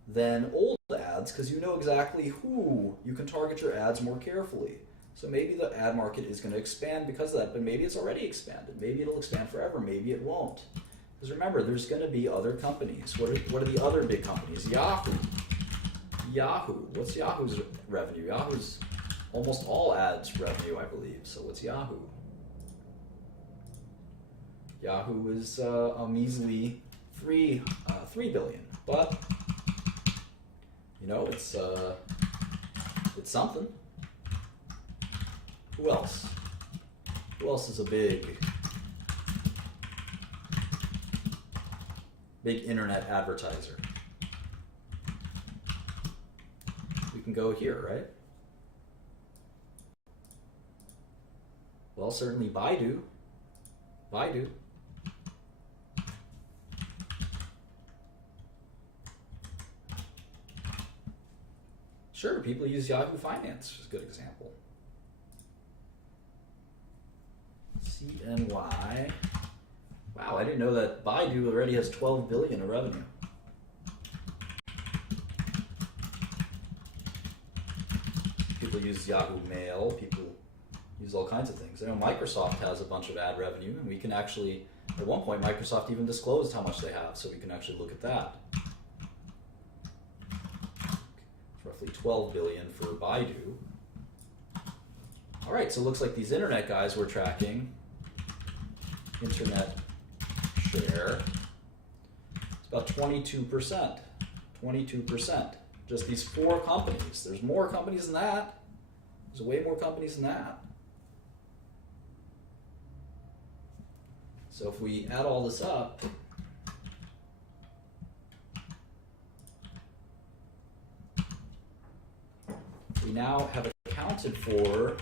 than old ads, because you know exactly who you can target your ads more carefully. So maybe the ad market is going to expand because of that, but maybe it's already expanded. Maybe it'll expand forever. Maybe it won't. Because remember, there's going to be other companies. What are the other big companies? Yahoo. What's Yahoo's revenue? Yahoo's almost all ads revenue, I believe. So what's Yahoo? Yahoo is a measly 3 billion, but it's something. Who else? Who else is a big internet advertiser? We can go here, right? Well, certainly Baidu. Sure, people use Yahoo Finance, which is a good example. CNY. Wow, I didn't know that Baidu already has 12 billion in revenue. People use Yahoo Mail. People use all kinds of things. I know Microsoft has a bunch of ad revenue, and we can actually, at one point, Microsoft even disclosed how much they have, so we can actually look at that. It's roughly 12 billion for Baidu. All right, so it looks like these internet guys we're tracking, internet share, it's about 22%. 22%. Just these 4 companies. There's more companies than that. There's way more companies than that. So if we add all this up, we now have accounted for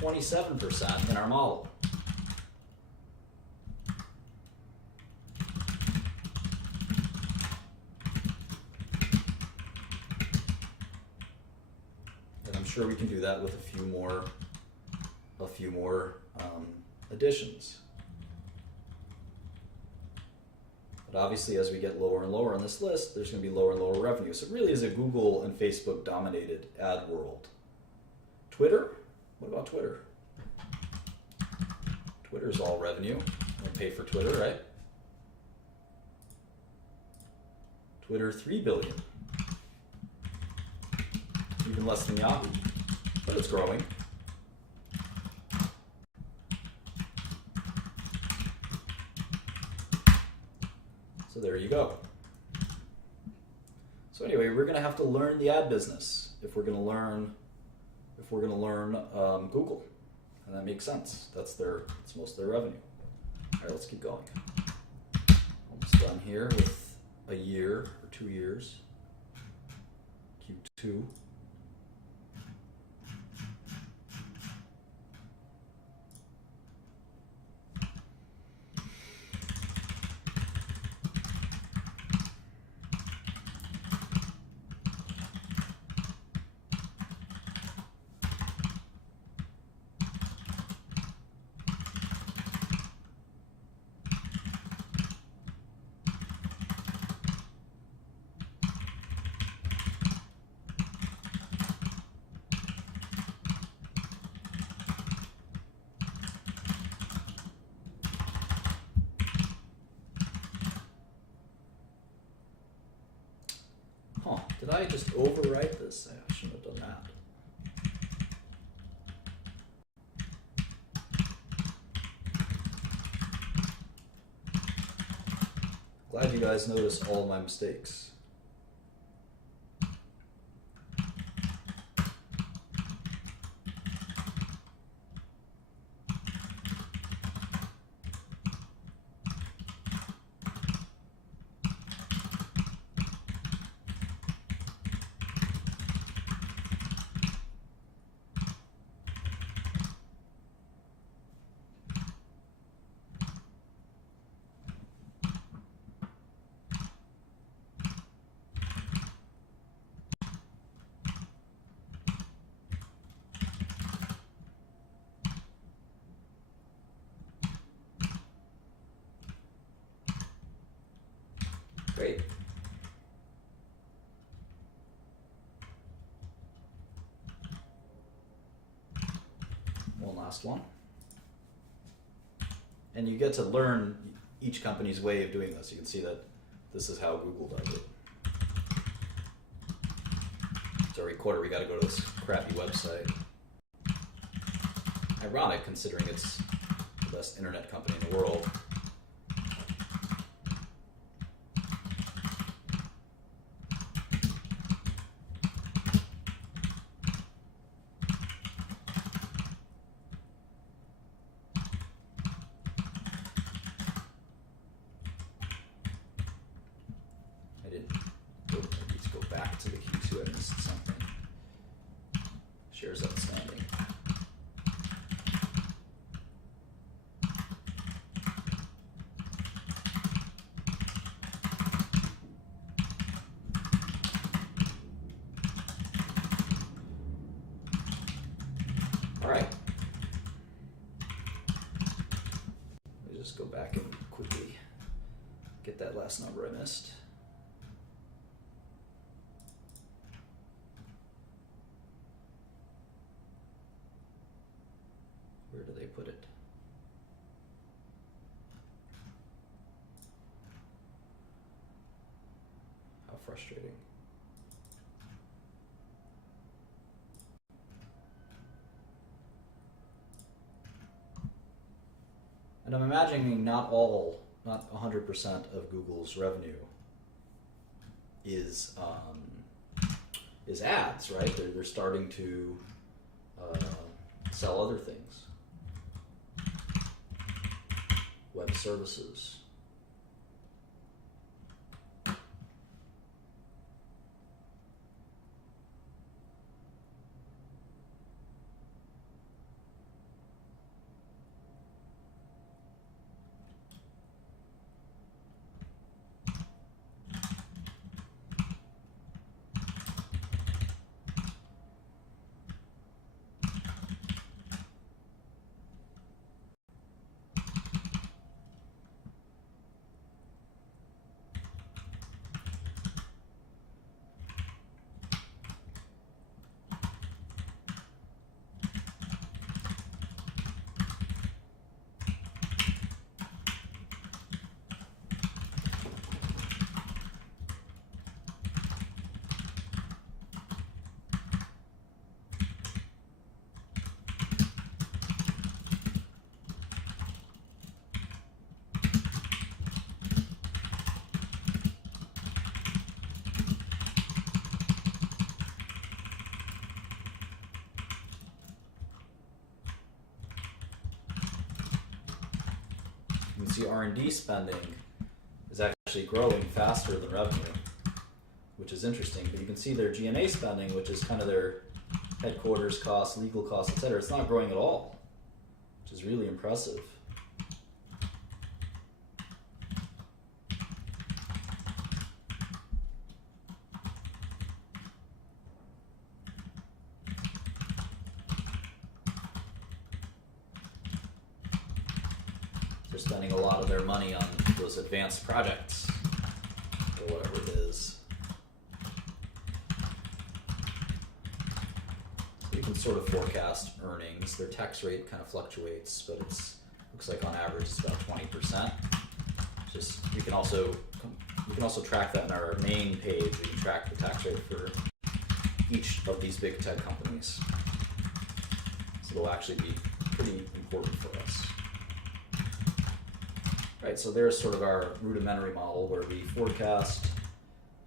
27% in our model. And I'm sure we can do that with a few more additions. But obviously, as we get lower and lower on this list, there's going to be lower and lower revenue. So it really is a Google and Facebook dominated ad world. Twitter? What about Twitter? Twitter's all revenue. We pay for Twitter, right? Twitter, 3 billion. Even less than Yahoo, but it's growing. So there you go. So anyway, we're going to have to learn the ad business if we're going to learn Google, and that makes sense. That's most of their revenue. All right, let's keep going. Almost done here with a year or 2 years. Q2. Did I just overwrite this? I shouldn't have done that. Glad you guys noticed all my mistakes. Great. One last one. And you get to learn each company's way of doing this. You can see that this is how Google does it. So every quarter we got to go to this crappy website. Ironic, considering it's the best internet company in the world. To the Q2, I missed something. Shares outstanding. All right. Let me just go back and quickly get that last number I missed. put it? How frustrating. And I'm imagining not 100% of Google's revenue is ads, right? They're starting to sell other things, web services. You can see R&D spending is actually growing faster than revenue, which is interesting. But you can see their G&A spending, which is kind of their headquarters costs, legal costs, etc. It's not growing at all, which is really impressive. They're spending a lot of their money on those advanced projects, or whatever it is. So you can sort of forecast earnings. Their tax rate kind of fluctuates, but looks like on average it's about 20%. Just you can also track that in our main page. We can track the tax rate for each of these big tech companies. So it'll actually be pretty important for us. Right, so there's sort of our rudimentary model where we forecast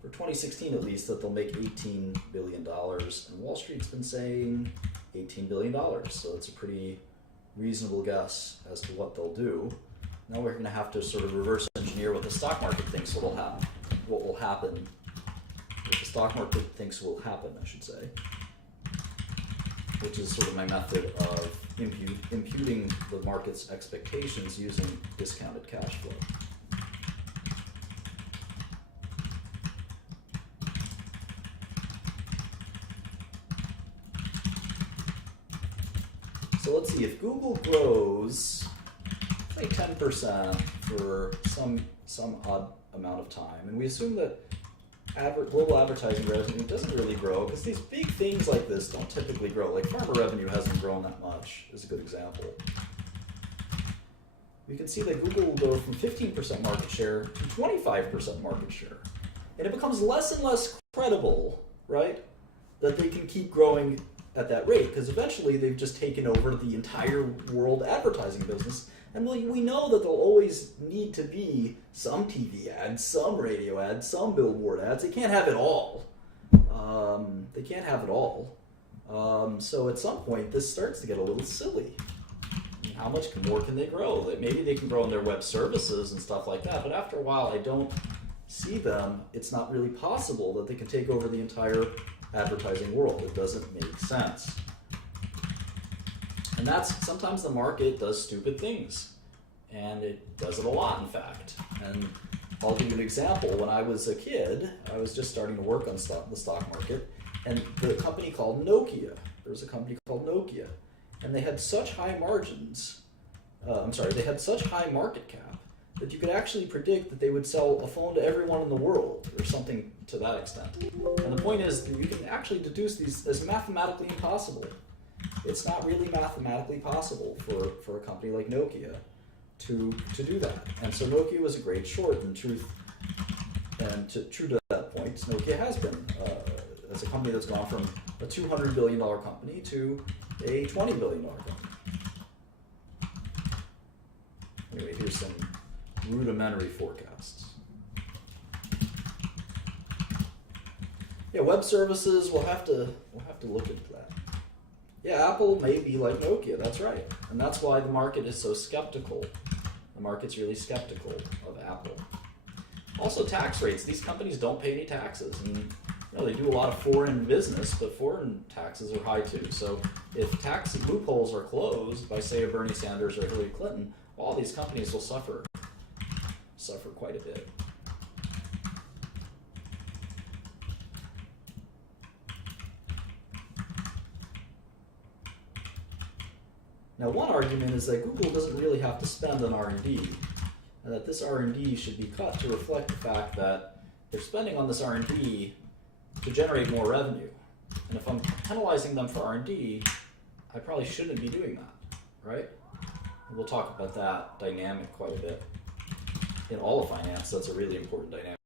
for 2016 at least that they'll make $18 billion, and Wall Street's been saying $18 billion, so it's a pretty reasonable guess as to what they'll do. Now we're going to have to sort of reverse engineer what the stock market thinks what will happen, what the stock market thinks will happen, I should say, which is sort of my method of imputing the market's expectations using discounted cash flow. So let's see, if Google grows, say 10% for some odd amount of time, and we assume that global advertising revenue doesn't really grow because these big things like this don't typically grow. Like pharma revenue hasn't grown that much, is a good example. We can see that Google will go from 15% market share to 25% market share. And it becomes less and less credible, right, that they can keep growing at that rate, because eventually they've just taken over the entire world advertising business. And we know that there'll always need to be some TV ads, some radio ads, some billboard ads. They can't have it all. They can't have it all. So at some point, this starts to get a little silly. How much more can they grow? Maybe they can grow in their web services and stuff like that, but after a while, I don't see them. It's not really possible that they can take over the entire advertising world. It doesn't make sense. And that's sometimes the market does stupid things, and it does it a lot, in fact. And I'll give you an example. When I was a kid, I was just starting to work on the stock market, and the company called Nokia. There was a company called Nokia, and they had such high margins. They had such high market cap that you could actually predict that they would sell a phone to everyone in the world, or something to that extent. And the point is, you can actually deduce these as mathematically impossible. it's not really mathematically possible for a company like Nokia to do that. And so Nokia was a great short in truth. And true to that point, Nokia has been as a company that's gone from a $200 billion company to a $20 billion company. Anyway, here's some rudimentary forecasts. Yeah, web services, we'll have to look into that. Yeah, Apple may be like Nokia, that's right. And that's why the market is so skeptical. The market's really skeptical of Apple. Also, tax rates. These companies don't pay any taxes, and they do a lot of foreign business, but foreign taxes are high too. So if tax loopholes are closed by, say, a Bernie Sanders or Hillary Clinton, all these companies will suffer quite a bit. Now, one argument is that Google doesn't really have to spend on R&D, and that this R&D should be cut to reflect the fact that they're spending on this R&D to generate more revenue. And if I'm penalizing them for R&D, I probably shouldn't be doing that, right? And we'll talk about that dynamic quite a bit. In all of finance, that's a really important dynamic.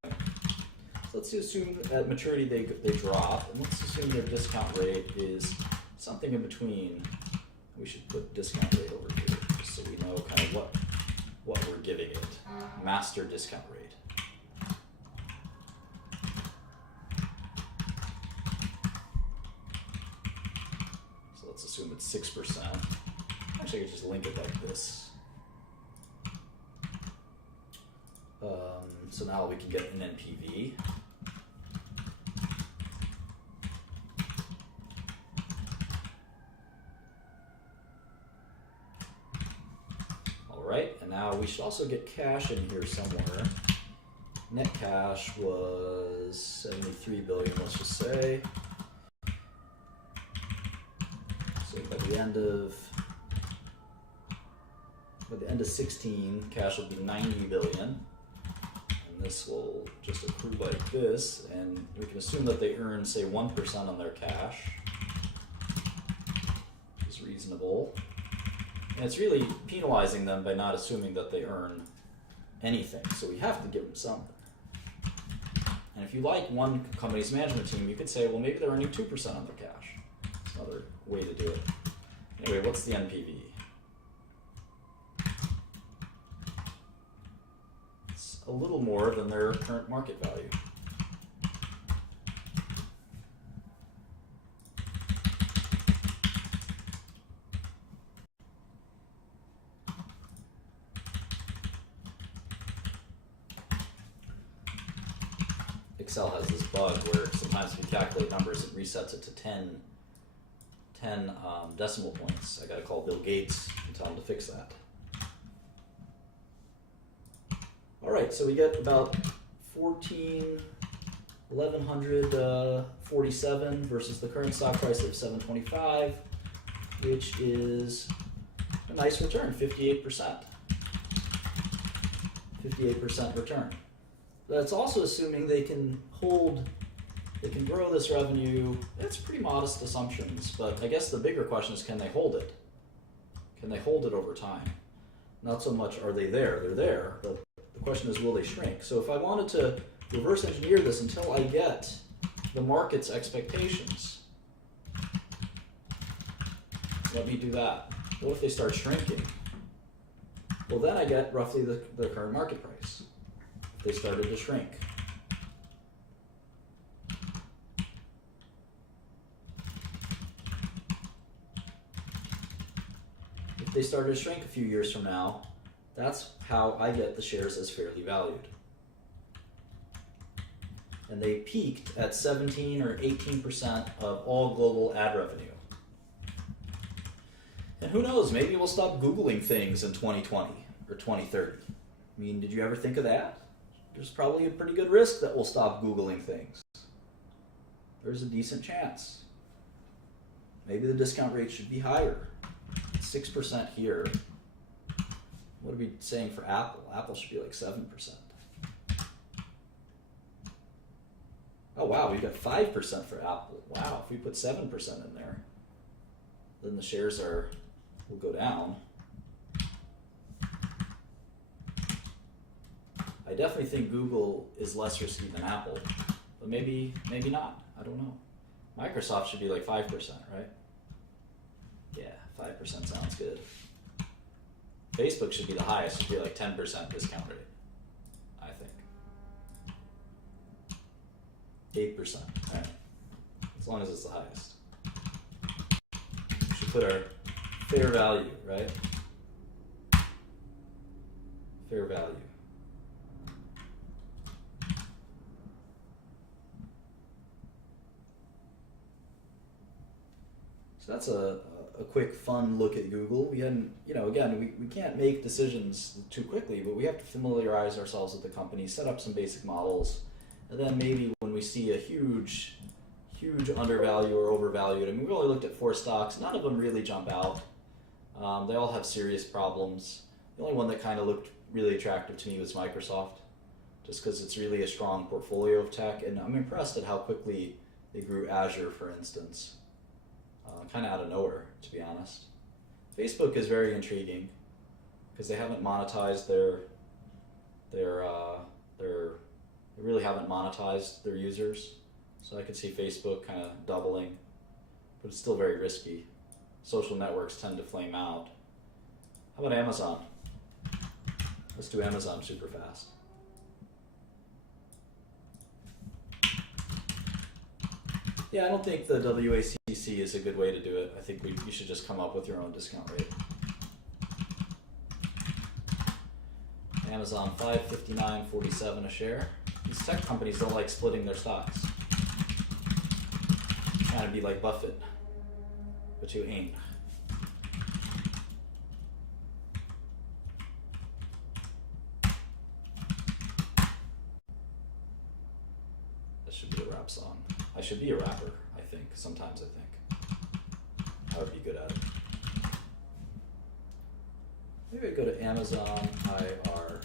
So let's assume at maturity they drop, and let's assume their discount rate is something in between. We should put discount rate over here, just so we know kind of what we're giving it. Master discount rate. So let's assume it's 6%. Actually, I could just link it like this. So now we can get an NPV. Right, and now we should also get cash in here somewhere. Net cash was 73 billion, let's just say. So by the end of 16, cash will be 90 billion. And this will just accrue like this, and we can assume that they earn, say, 1% on their cash. Is reasonable. And it's really penalizing them by not assuming that they earn anything. So we have to give them something. And if you like one company's management team, you could say, well, maybe they're earning 2% on their cash. That's another way to do it. Anyway, what's the NPV? It's a little more than their current market value. Excel has this bug where sometimes if you calculate numbers, it resets it to 10 decimal points. I gotta call Bill Gates and tell him to fix that. All right, so we get about 1147 versus the current stock price of 725, which is a nice return, 58%. 58% return. That's also assuming they can grow this revenue. It's pretty modest assumptions, but I guess the bigger question is, can they hold it? Can they hold it over time? Not so much are they there, they're there, but the question is, will they shrink? So if I wanted to reverse engineer this until I get the market's expectations, let me do that. What if they start shrinking? Well, then I get roughly the current market price. They started to shrink. If they started to shrink a few years from now, that's how I get the shares as fairly valued. And they peaked at 17 or 18% of all global ad revenue. And who knows, maybe we'll stop Googling things in 2020 or 2030. I mean, did you ever think of that? There's probably a pretty good risk that we'll stop Googling things. There's a decent chance. Maybe the discount rate should be higher. 6% here. What are we saying for Apple? Apple should be like 7%. Oh wow, we got 5% for Apple. Wow, if we put 7% in there, then the shares will go down. I definitely think Google is less risky than Apple, but maybe not. I don't know. Microsoft should be like 5%, right? Yeah, 5% sounds good. Facebook should be the highest. Should be like 10% discount rate, I think. 8%, right? As long as it's the highest. We should put our fair value, right? Fair value. So that's a quick, fun look at Google. We hadn't, again, we can't make decisions too quickly, but we have to familiarize ourselves with the company, set up some basic models, and then maybe when we see a huge undervalue or overvalued, I mean, we only looked at 4 stocks. None of them really jump out. They all have serious problems. The only one that kind of looked really attractive to me was Microsoft, just because it's really a strong portfolio of tech, and I'm impressed at how quickly they grew Azure, for instance. Kind of out of nowhere, to be honest. Facebook is very intriguing because they haven't monetized they really haven't monetized their users. So I could see Facebook kind of doubling, but it's still very risky. Social networks tend to flame out. How about Amazon? Let's do Amazon super fast. Yeah, I don't think the WACC is a good way to do it. I think you should just come up with your own discount rate. Amazon, $559.47 a share. These tech companies don't like splitting their stocks. Trying to be like Buffett, but you ain't. That should be a rap song. I should be a rapper, I think. Sometimes I think. I would be good at it. Maybe I go to Amazon IR.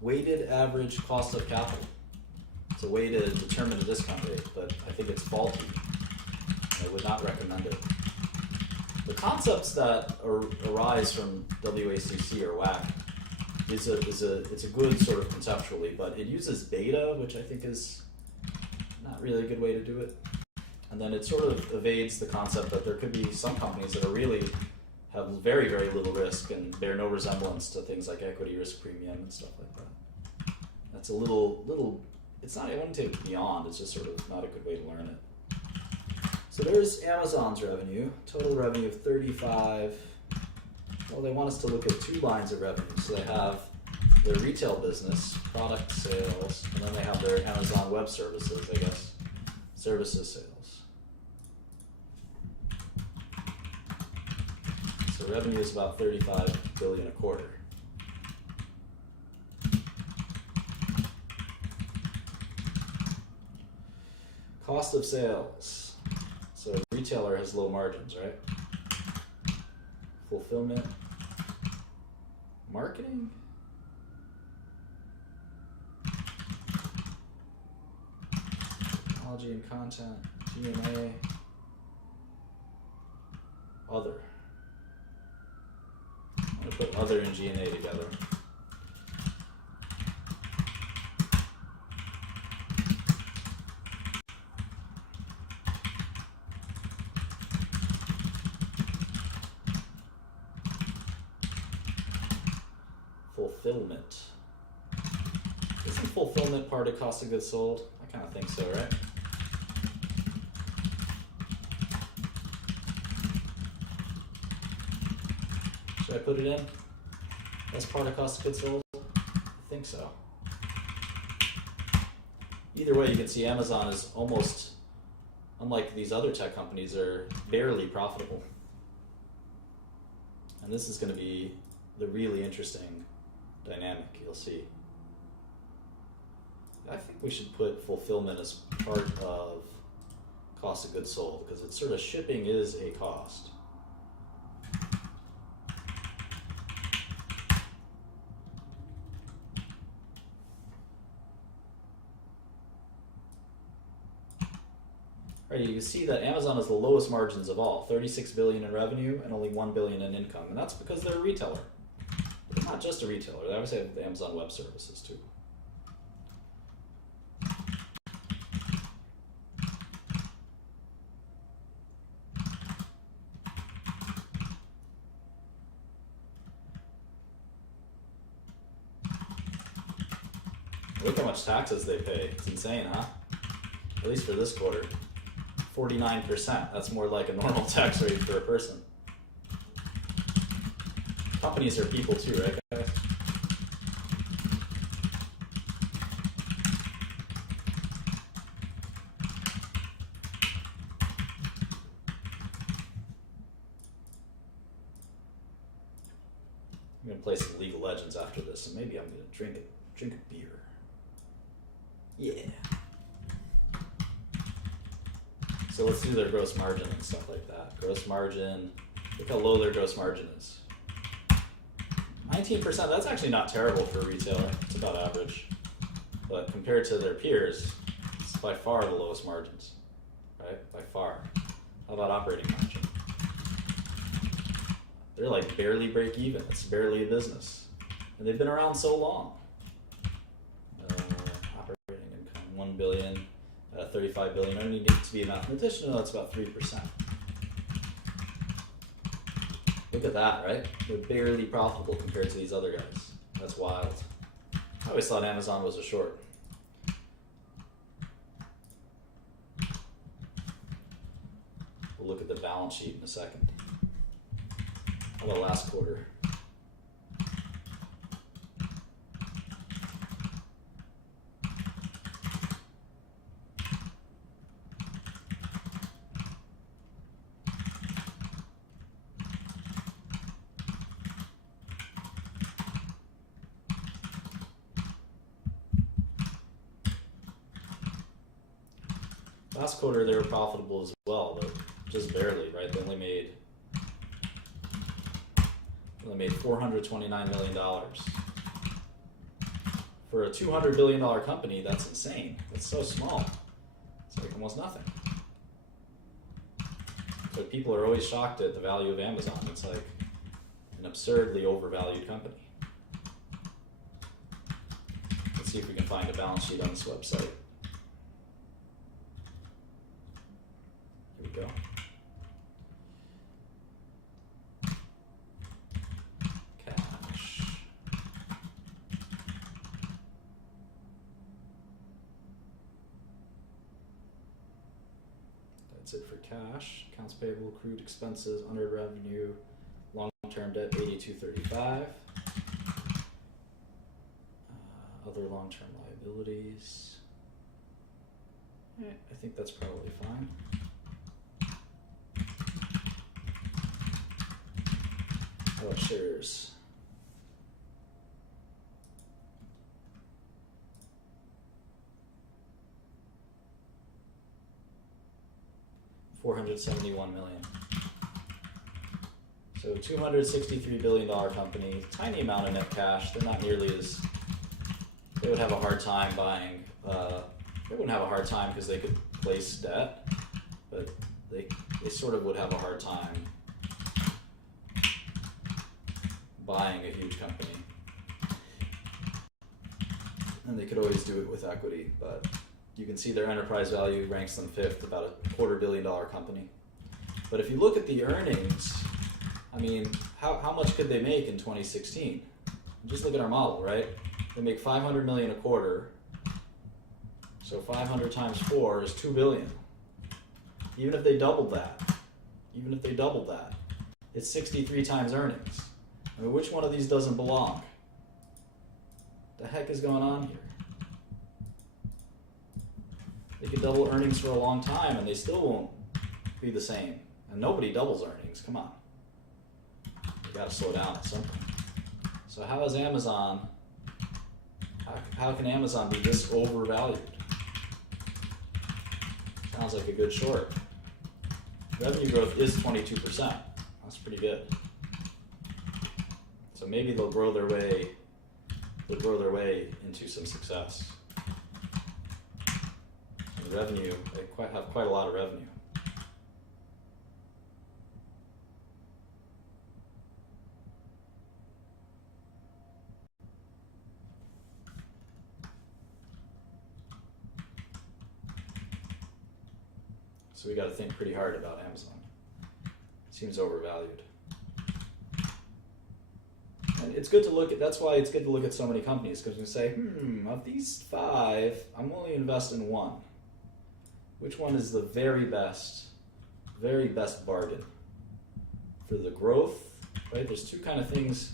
Weighted average cost of capital. It's a way to determine a discount rate, but I think it's faulty. I would not recommend it. The concepts that arise from WACC or WACC it's a good sort of conceptually, but it uses beta, which I think is not really a good way to do it. And then it sort of evades the concept that there could be some companies that are really have very, very little risk and bear no resemblance to things like equity risk premium and stuff like that. That's a little. It's not, I wouldn't say beyond, it's just sort of not a good way to learn it. So there's Amazon's revenue, total revenue of 35. Well, they want us to look at 2 lines of revenue. So they have their retail business, product sales, and then they have their Amazon Web Services, I guess, services sales. So revenue is about $35 billion a quarter. Cost of sales. So a retailer has low margins, right? Fulfillment. Marketing? Technology and content. G&A. Other. I'm going to put other and G&A together. Fulfillment. Isn't fulfillment part of cost of goods sold? I kind of think so, right? Should I put it in as part of cost of goods sold? I think so. Either way, you can see Amazon is almost, unlike these other tech companies, are barely profitable. And this is going to be the really interesting dynamic, you'll see. I think we should put fulfillment as part of cost of goods sold, because it's sort of shipping is a cost. Right, you can see that Amazon has the lowest margins of all, 36 billion in revenue and only 1 billion in income, and that's because they're a retailer. But they're not just a retailer; they obviously have the Amazon Web Services too. Look how much taxes they pay. It's insane, huh? At least for this quarter. 49%. That's more like a normal tax rate for a person. Companies are people too, right, guys? I'm gonna play some League of Legends after this, and maybe I'm gonna drink a beer. Yeah. So let's do their gross margin and stuff like that. Gross margin, look how low their gross margin is. 19%, that's actually not terrible for a retailer. It's about average. But compared to their peers, it's by far the lowest margins, right? By far. How about operating margin? They're like barely break even. It's barely a business. And they've been around so long. Operating income, 1 billion. 35 billion. I don't need to be a mathematician. No, that's about 3%. Look at that, right? They're barely profitable compared to these other guys. That's wild. I always thought Amazon was a short. We'll look at the balance sheet in a second. How about last quarter? Last quarter they were profitable as well, but just barely, right? They only made $429 million. For a $200 billion company, that's insane. That's so small. It's like almost nothing. So people are always shocked at the value of Amazon. It's like an absurdly overvalued company. Let's see if we can find a balance sheet on this website. Here we go. Cash. That's it for cash. Accounts payable, accrued expenses, unearned revenue, long-term debt 8235. Other long-term liabilities. I think that's probably fine. How about shares? $471 million. So $263 billion company, tiny amount of net cash. They're not nearly as, they would have a hard time buying, they wouldn't have a hard time because they could place debt, but they sort of would have a hard time buying a huge company. And they could always do it with equity, but you can see their enterprise value ranks them fifth, about a $250 million company. But if you look at the earnings, I mean, how much could they make in 2016? Just look at our model, right? They make 500 million a quarter. So 500 times 4 is 2 billion. Even if they doubled that, it's 63 times earnings. I mean, which one of these doesn't belong? The heck is going on here? They could double earnings for a long time and they still won't be the same. And nobody doubles earnings, come on. You gotta slow down at some point. So how is Amazon, how can Amazon be this overvalued? Sounds like a good short. Revenue growth is 22%. That's pretty good. So maybe they'll grow their way into some success. revenue, they have quite a lot of revenue. So we got to think pretty hard about Amazon. It seems overvalued. And it's good to look at, that's why it's good to look at so many companies, because you say, of these 5, I'm only invest in one. Which one is the very best bargain? For the growth, right? There's two kind of things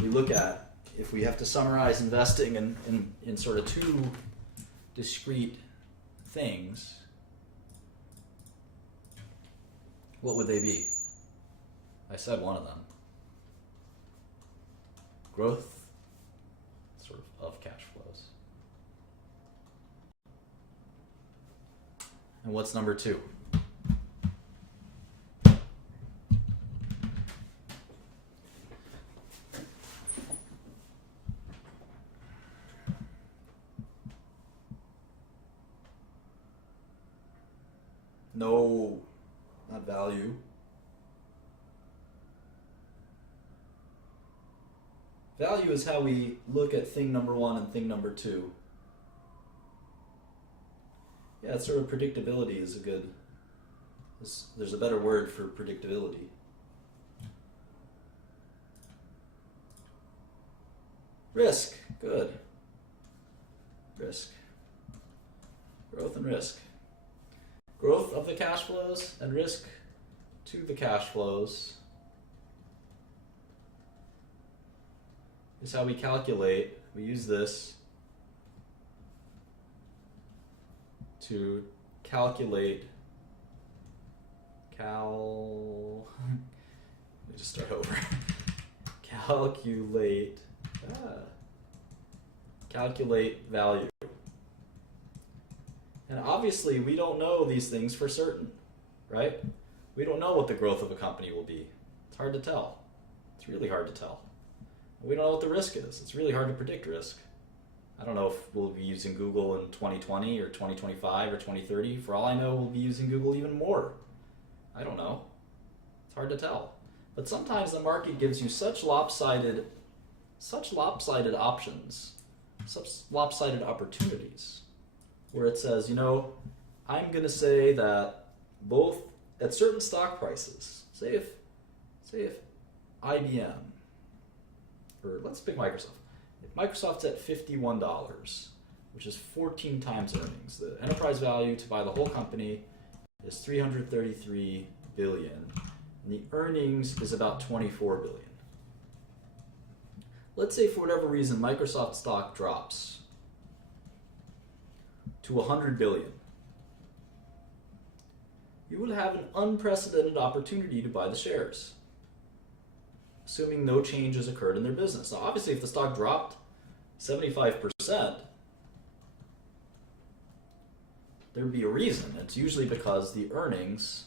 we look at if we have to summarize investing in sort of two discrete things. What would they be? I said one of them. Growth, sort of cash flows. And what's number 2? No, not value. Value is how we look at thing number 1 and thing number 2. Yeah, it's sort of predictability is a good, there's a better word for predictability. Risk, good. Risk. Growth and risk. Growth of the cash flows and risk to the cash flows is how we calculate. We use this to calculate let me just start over. Calculate value. And obviously we don't know these things for certain, right? We don't know what the growth of a company will be. It's hard to tell. It's really hard to tell. We don't know what the risk is. It's really hard to predict risk. I don't know if we'll be using Google in 2020 or 2025 or 2030. For all I know, we'll be using Google even more. I don't know. It's hard to tell. But sometimes the market gives you such lopsided options, such lopsided opportunities, where it says, I'm going to say that both at certain stock prices, say if IBM, or let's pick Microsoft. If Microsoft's at $51, which is 14 times earnings, the enterprise value to buy the whole company is $333 billion, and the earnings is about $24 billion. Let's say for whatever reason Microsoft stock drops to $100 billion. You would have an unprecedented opportunity to buy the shares, assuming no change has occurred in their business. Now, obviously, if the stock dropped 75%, there'd be a reason. It's usually because the earnings,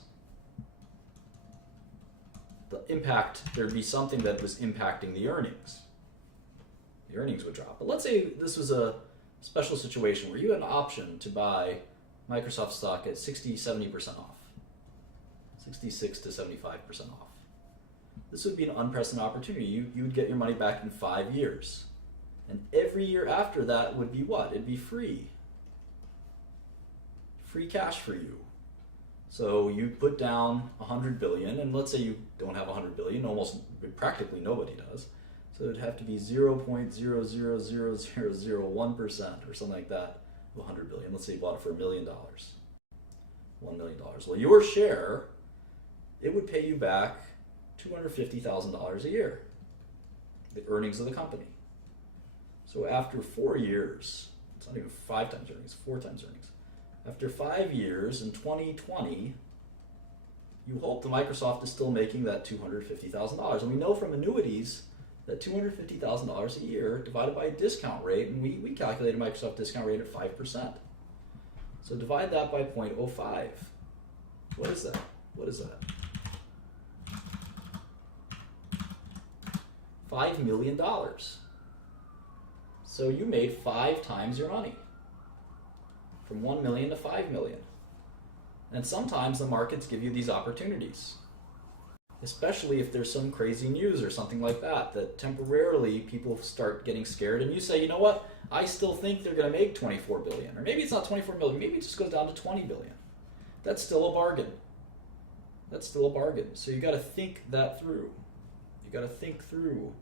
there'd be something that was impacting the earnings. The earnings would drop. But let's say this was a special situation where you had an option to buy Microsoft stock at 60-70% off, 66 to 75% off. This would be an unprecedented opportunity. You would get your money back in 5 years. And every year after that would be what? It'd be free. Free cash for you. So you put down $100 billion, and let's say you don't have $100 billion, practically nobody does. So it'd have to be 0.000001% or something like that of $100 billion. Let's say you bought it for $1 million. $1 million. Well, your share, it would pay you back $250,000 a year, the earnings of the company. So after 4 years, it's not even 5 times earnings, 4 times earnings. After 5 years, in 2020, you hope the Microsoft is still making that $250,000. And we know from annuities that $250,000 a year divided by a discount rate, and we calculated a Microsoft discount rate at 5%. So divide that by 0.05. What is that? $5 million. So you made 5 times your money. from 1 million to 5 million. And sometimes the markets give you these opportunities, especially if there's some crazy news or something like that, that temporarily people start getting scared and you say, you know what, I still think they're going to make 24 billion. Or maybe it's not 24 million, maybe it just goes down to 20 billion. That's still a bargain. That's still a bargain. So you got to think that through. You got to think through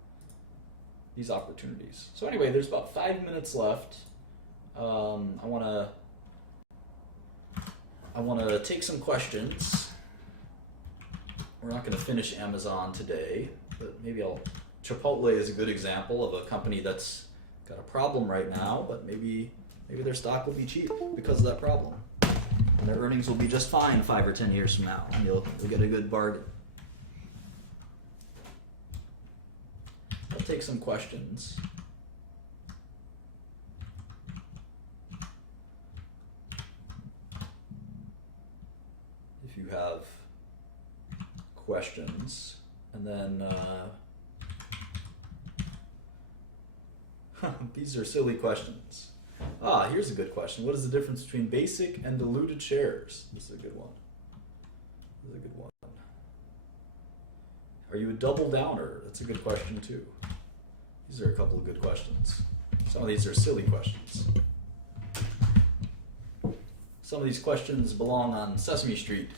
these opportunities. So anyway, there's about 5 minutes left. I want to take some questions. We're not going to finish Amazon today, but maybe Chipotle is a good example of a company that's got a problem right now, but maybe their stock will be cheap because of that problem. And their earnings will be just fine 5 or 10 years from now, and you'll get a good bargain. I'll take some questions. If you have questions, and then these are silly questions. Here's a good question. What is the difference between basic and diluted shares? This is a good one. Are you a double downer? That's a good question too. These are a couple of good questions. Some of these are silly questions. Some of these questions belong on Sesame Street.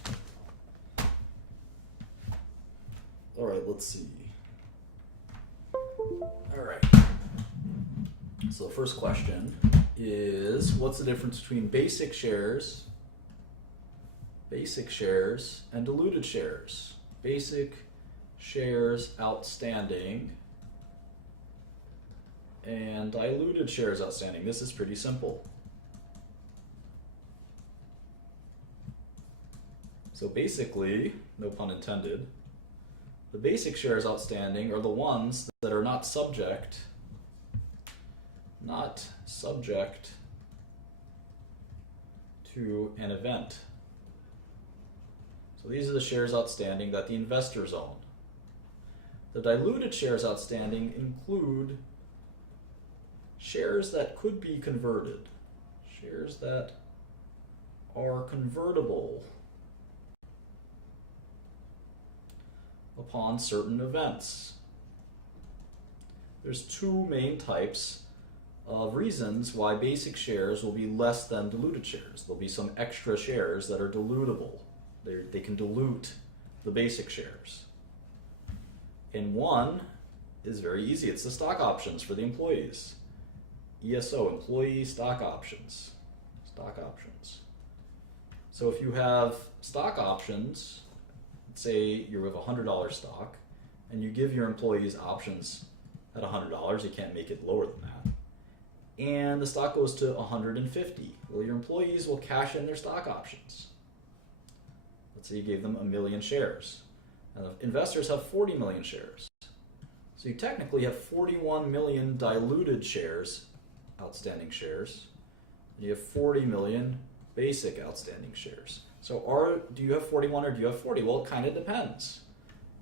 All right, let's see. All right. So the first question is, what's the difference between basic shares and diluted shares? Basic shares outstanding and diluted shares outstanding. This is pretty simple. So basically, no pun intended, the basic shares outstanding are the ones that are not subject to an event. So these are the shares outstanding that the investors own. The diluted shares outstanding include shares that could be converted, shares that are convertible upon certain events. There's two main types of reasons why basic shares will be less than diluted shares. There'll be some extra shares that are dilutable. They can dilute the basic shares. And one is very easy. It's the stock options for the employees. ESO, employee stock options. Stock options. So if you have stock options, say you have $100 stock, and you give your employees options at $100, you can't make it lower than that. And the stock goes to $150. Well, your employees will cash in their stock options. Let's say you gave them 1 million shares. And the investors have 40 million shares. So you technically have 41 million diluted shares, outstanding shares, and you have 40 million basic outstanding shares. So do you have 41 or do you have 40? Well, it kind of depends.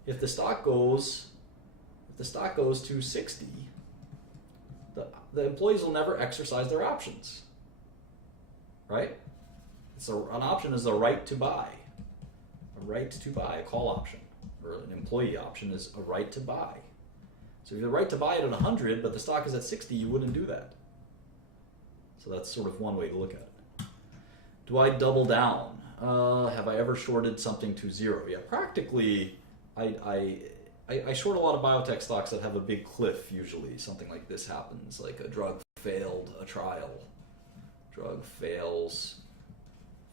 If the stock goes to 60, the employees will never exercise their options, right? So an option is a right to buy. A right to buy, a call option, or an employee option is a right to buy. So if you have the right to buy it at 100, but the stock is at 60, you wouldn't do that. So that's sort of one way to look at it. Do I double down? Have I ever shorted something to zero? Yeah, practically, I short a lot of biotech stocks that have a big cliff usually. Something like this happens, like a drug failed a trial. Drug fails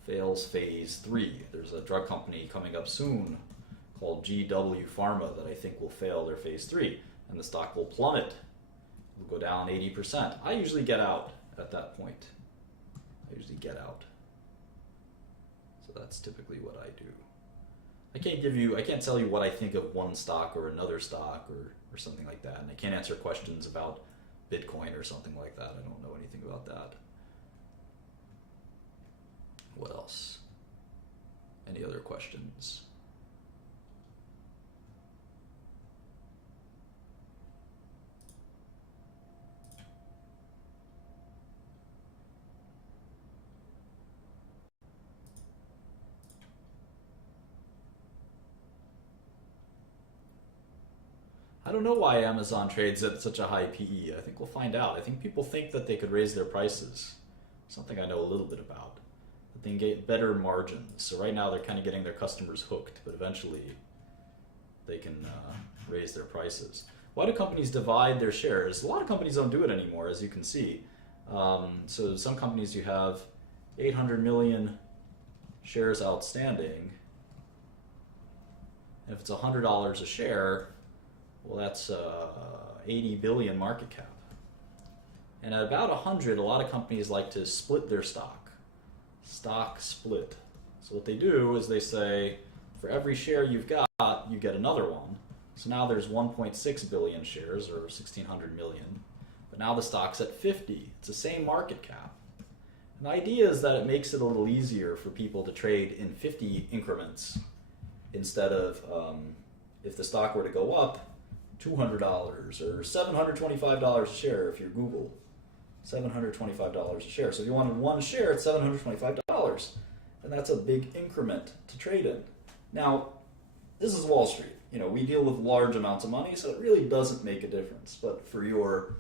phase 3. There's a drug company coming up soon called GW Pharma that I think will fail their phase 3, and the stock will plummet. It will go down 80%. I usually get out at that point. So that's typically what I do. I can't tell you what I think of one stock or another stock or something like that, and I can't answer questions about Bitcoin or something like that. I don't know anything about that. What else? Any other questions? I don't know why Amazon trades at such a high PE. I think we'll find out. I think people think that they could raise their prices. Something I know a little bit about. That they can get better margins. So right now they're kind of getting their customers hooked, but eventually they can raise their prices. Why do companies divide their shares? A lot of companies don't do it anymore, as you can see. So some companies you have 800 million shares outstanding. And if it's $100 a share, well, that's 80 billion market cap. And at about 100, a lot of companies like to split their stock. Stock split. So what they do is they say, for every share you've got, you get another one. So now there's 1.6 billion shares, or 1,600 million. But now the stock's at 50. It's the same market cap. And the idea is that it makes it a little easier for people to trade in 50 increments instead of, if the stock were to go up, $200 or $725 a share if you're Google. $725 a share. So if you wanted one share, it's $725. And that's a big increment to trade in. Now, this is Wall Street. You know, we deal with large amounts of money, so it really doesn't make a difference. But for your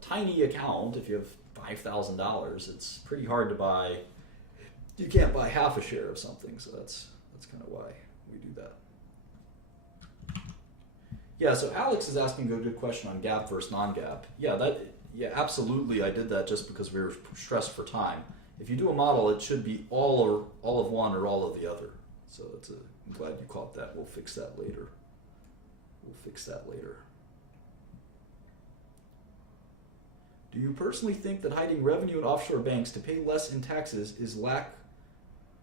tiny account, if you have $5,000, it's pretty hard to buy. You can't buy half a share of something, so that's kind of why we do that. Yeah, so Alex is asking a good question on GAAP versus non-GAAP. Yeah, absolutely. I did that just because we were stressed for time. If you do a model, it should be all of one or all of the other. So I'm glad you caught that. We'll fix that later. Do you personally think that hiding revenue in offshore banks to pay less in taxes is, lack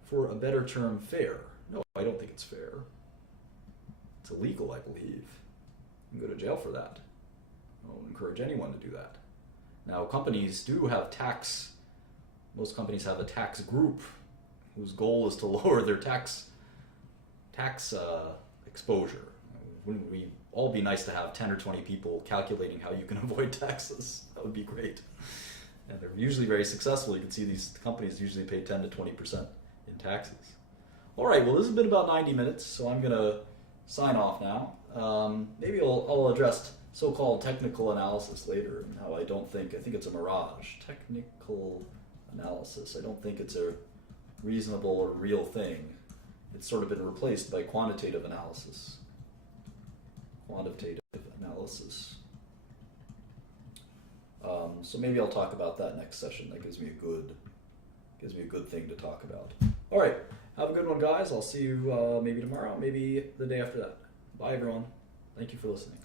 for a better term, fair? No, I don't think it's fair. It's illegal, I believe. You can go to jail for that. I don't encourage anyone to do that. Now, companies do have tax. Most companies have a tax group whose goal is to lower their tax exposure. Wouldn't we all be nice to have 10 or 20 people calculating how you can avoid taxes? That would be great. And they're usually very successful. You can see these companies usually pay 10 to 20% in taxes. All right, well, this has been about 90 minutes, so I'm going to sign off now. Maybe I'll address so-called technical analysis later, and how I think it's a mirage. Technical analysis. I don't think it's a reasonable or real thing. It's sort of been replaced by quantitative analysis. So maybe I'll talk about that next session. That gives me a good thing to talk about. All right, have a good one, guys. I'll see you maybe tomorrow, maybe the day after that. Bye, everyone. Thank you for listening.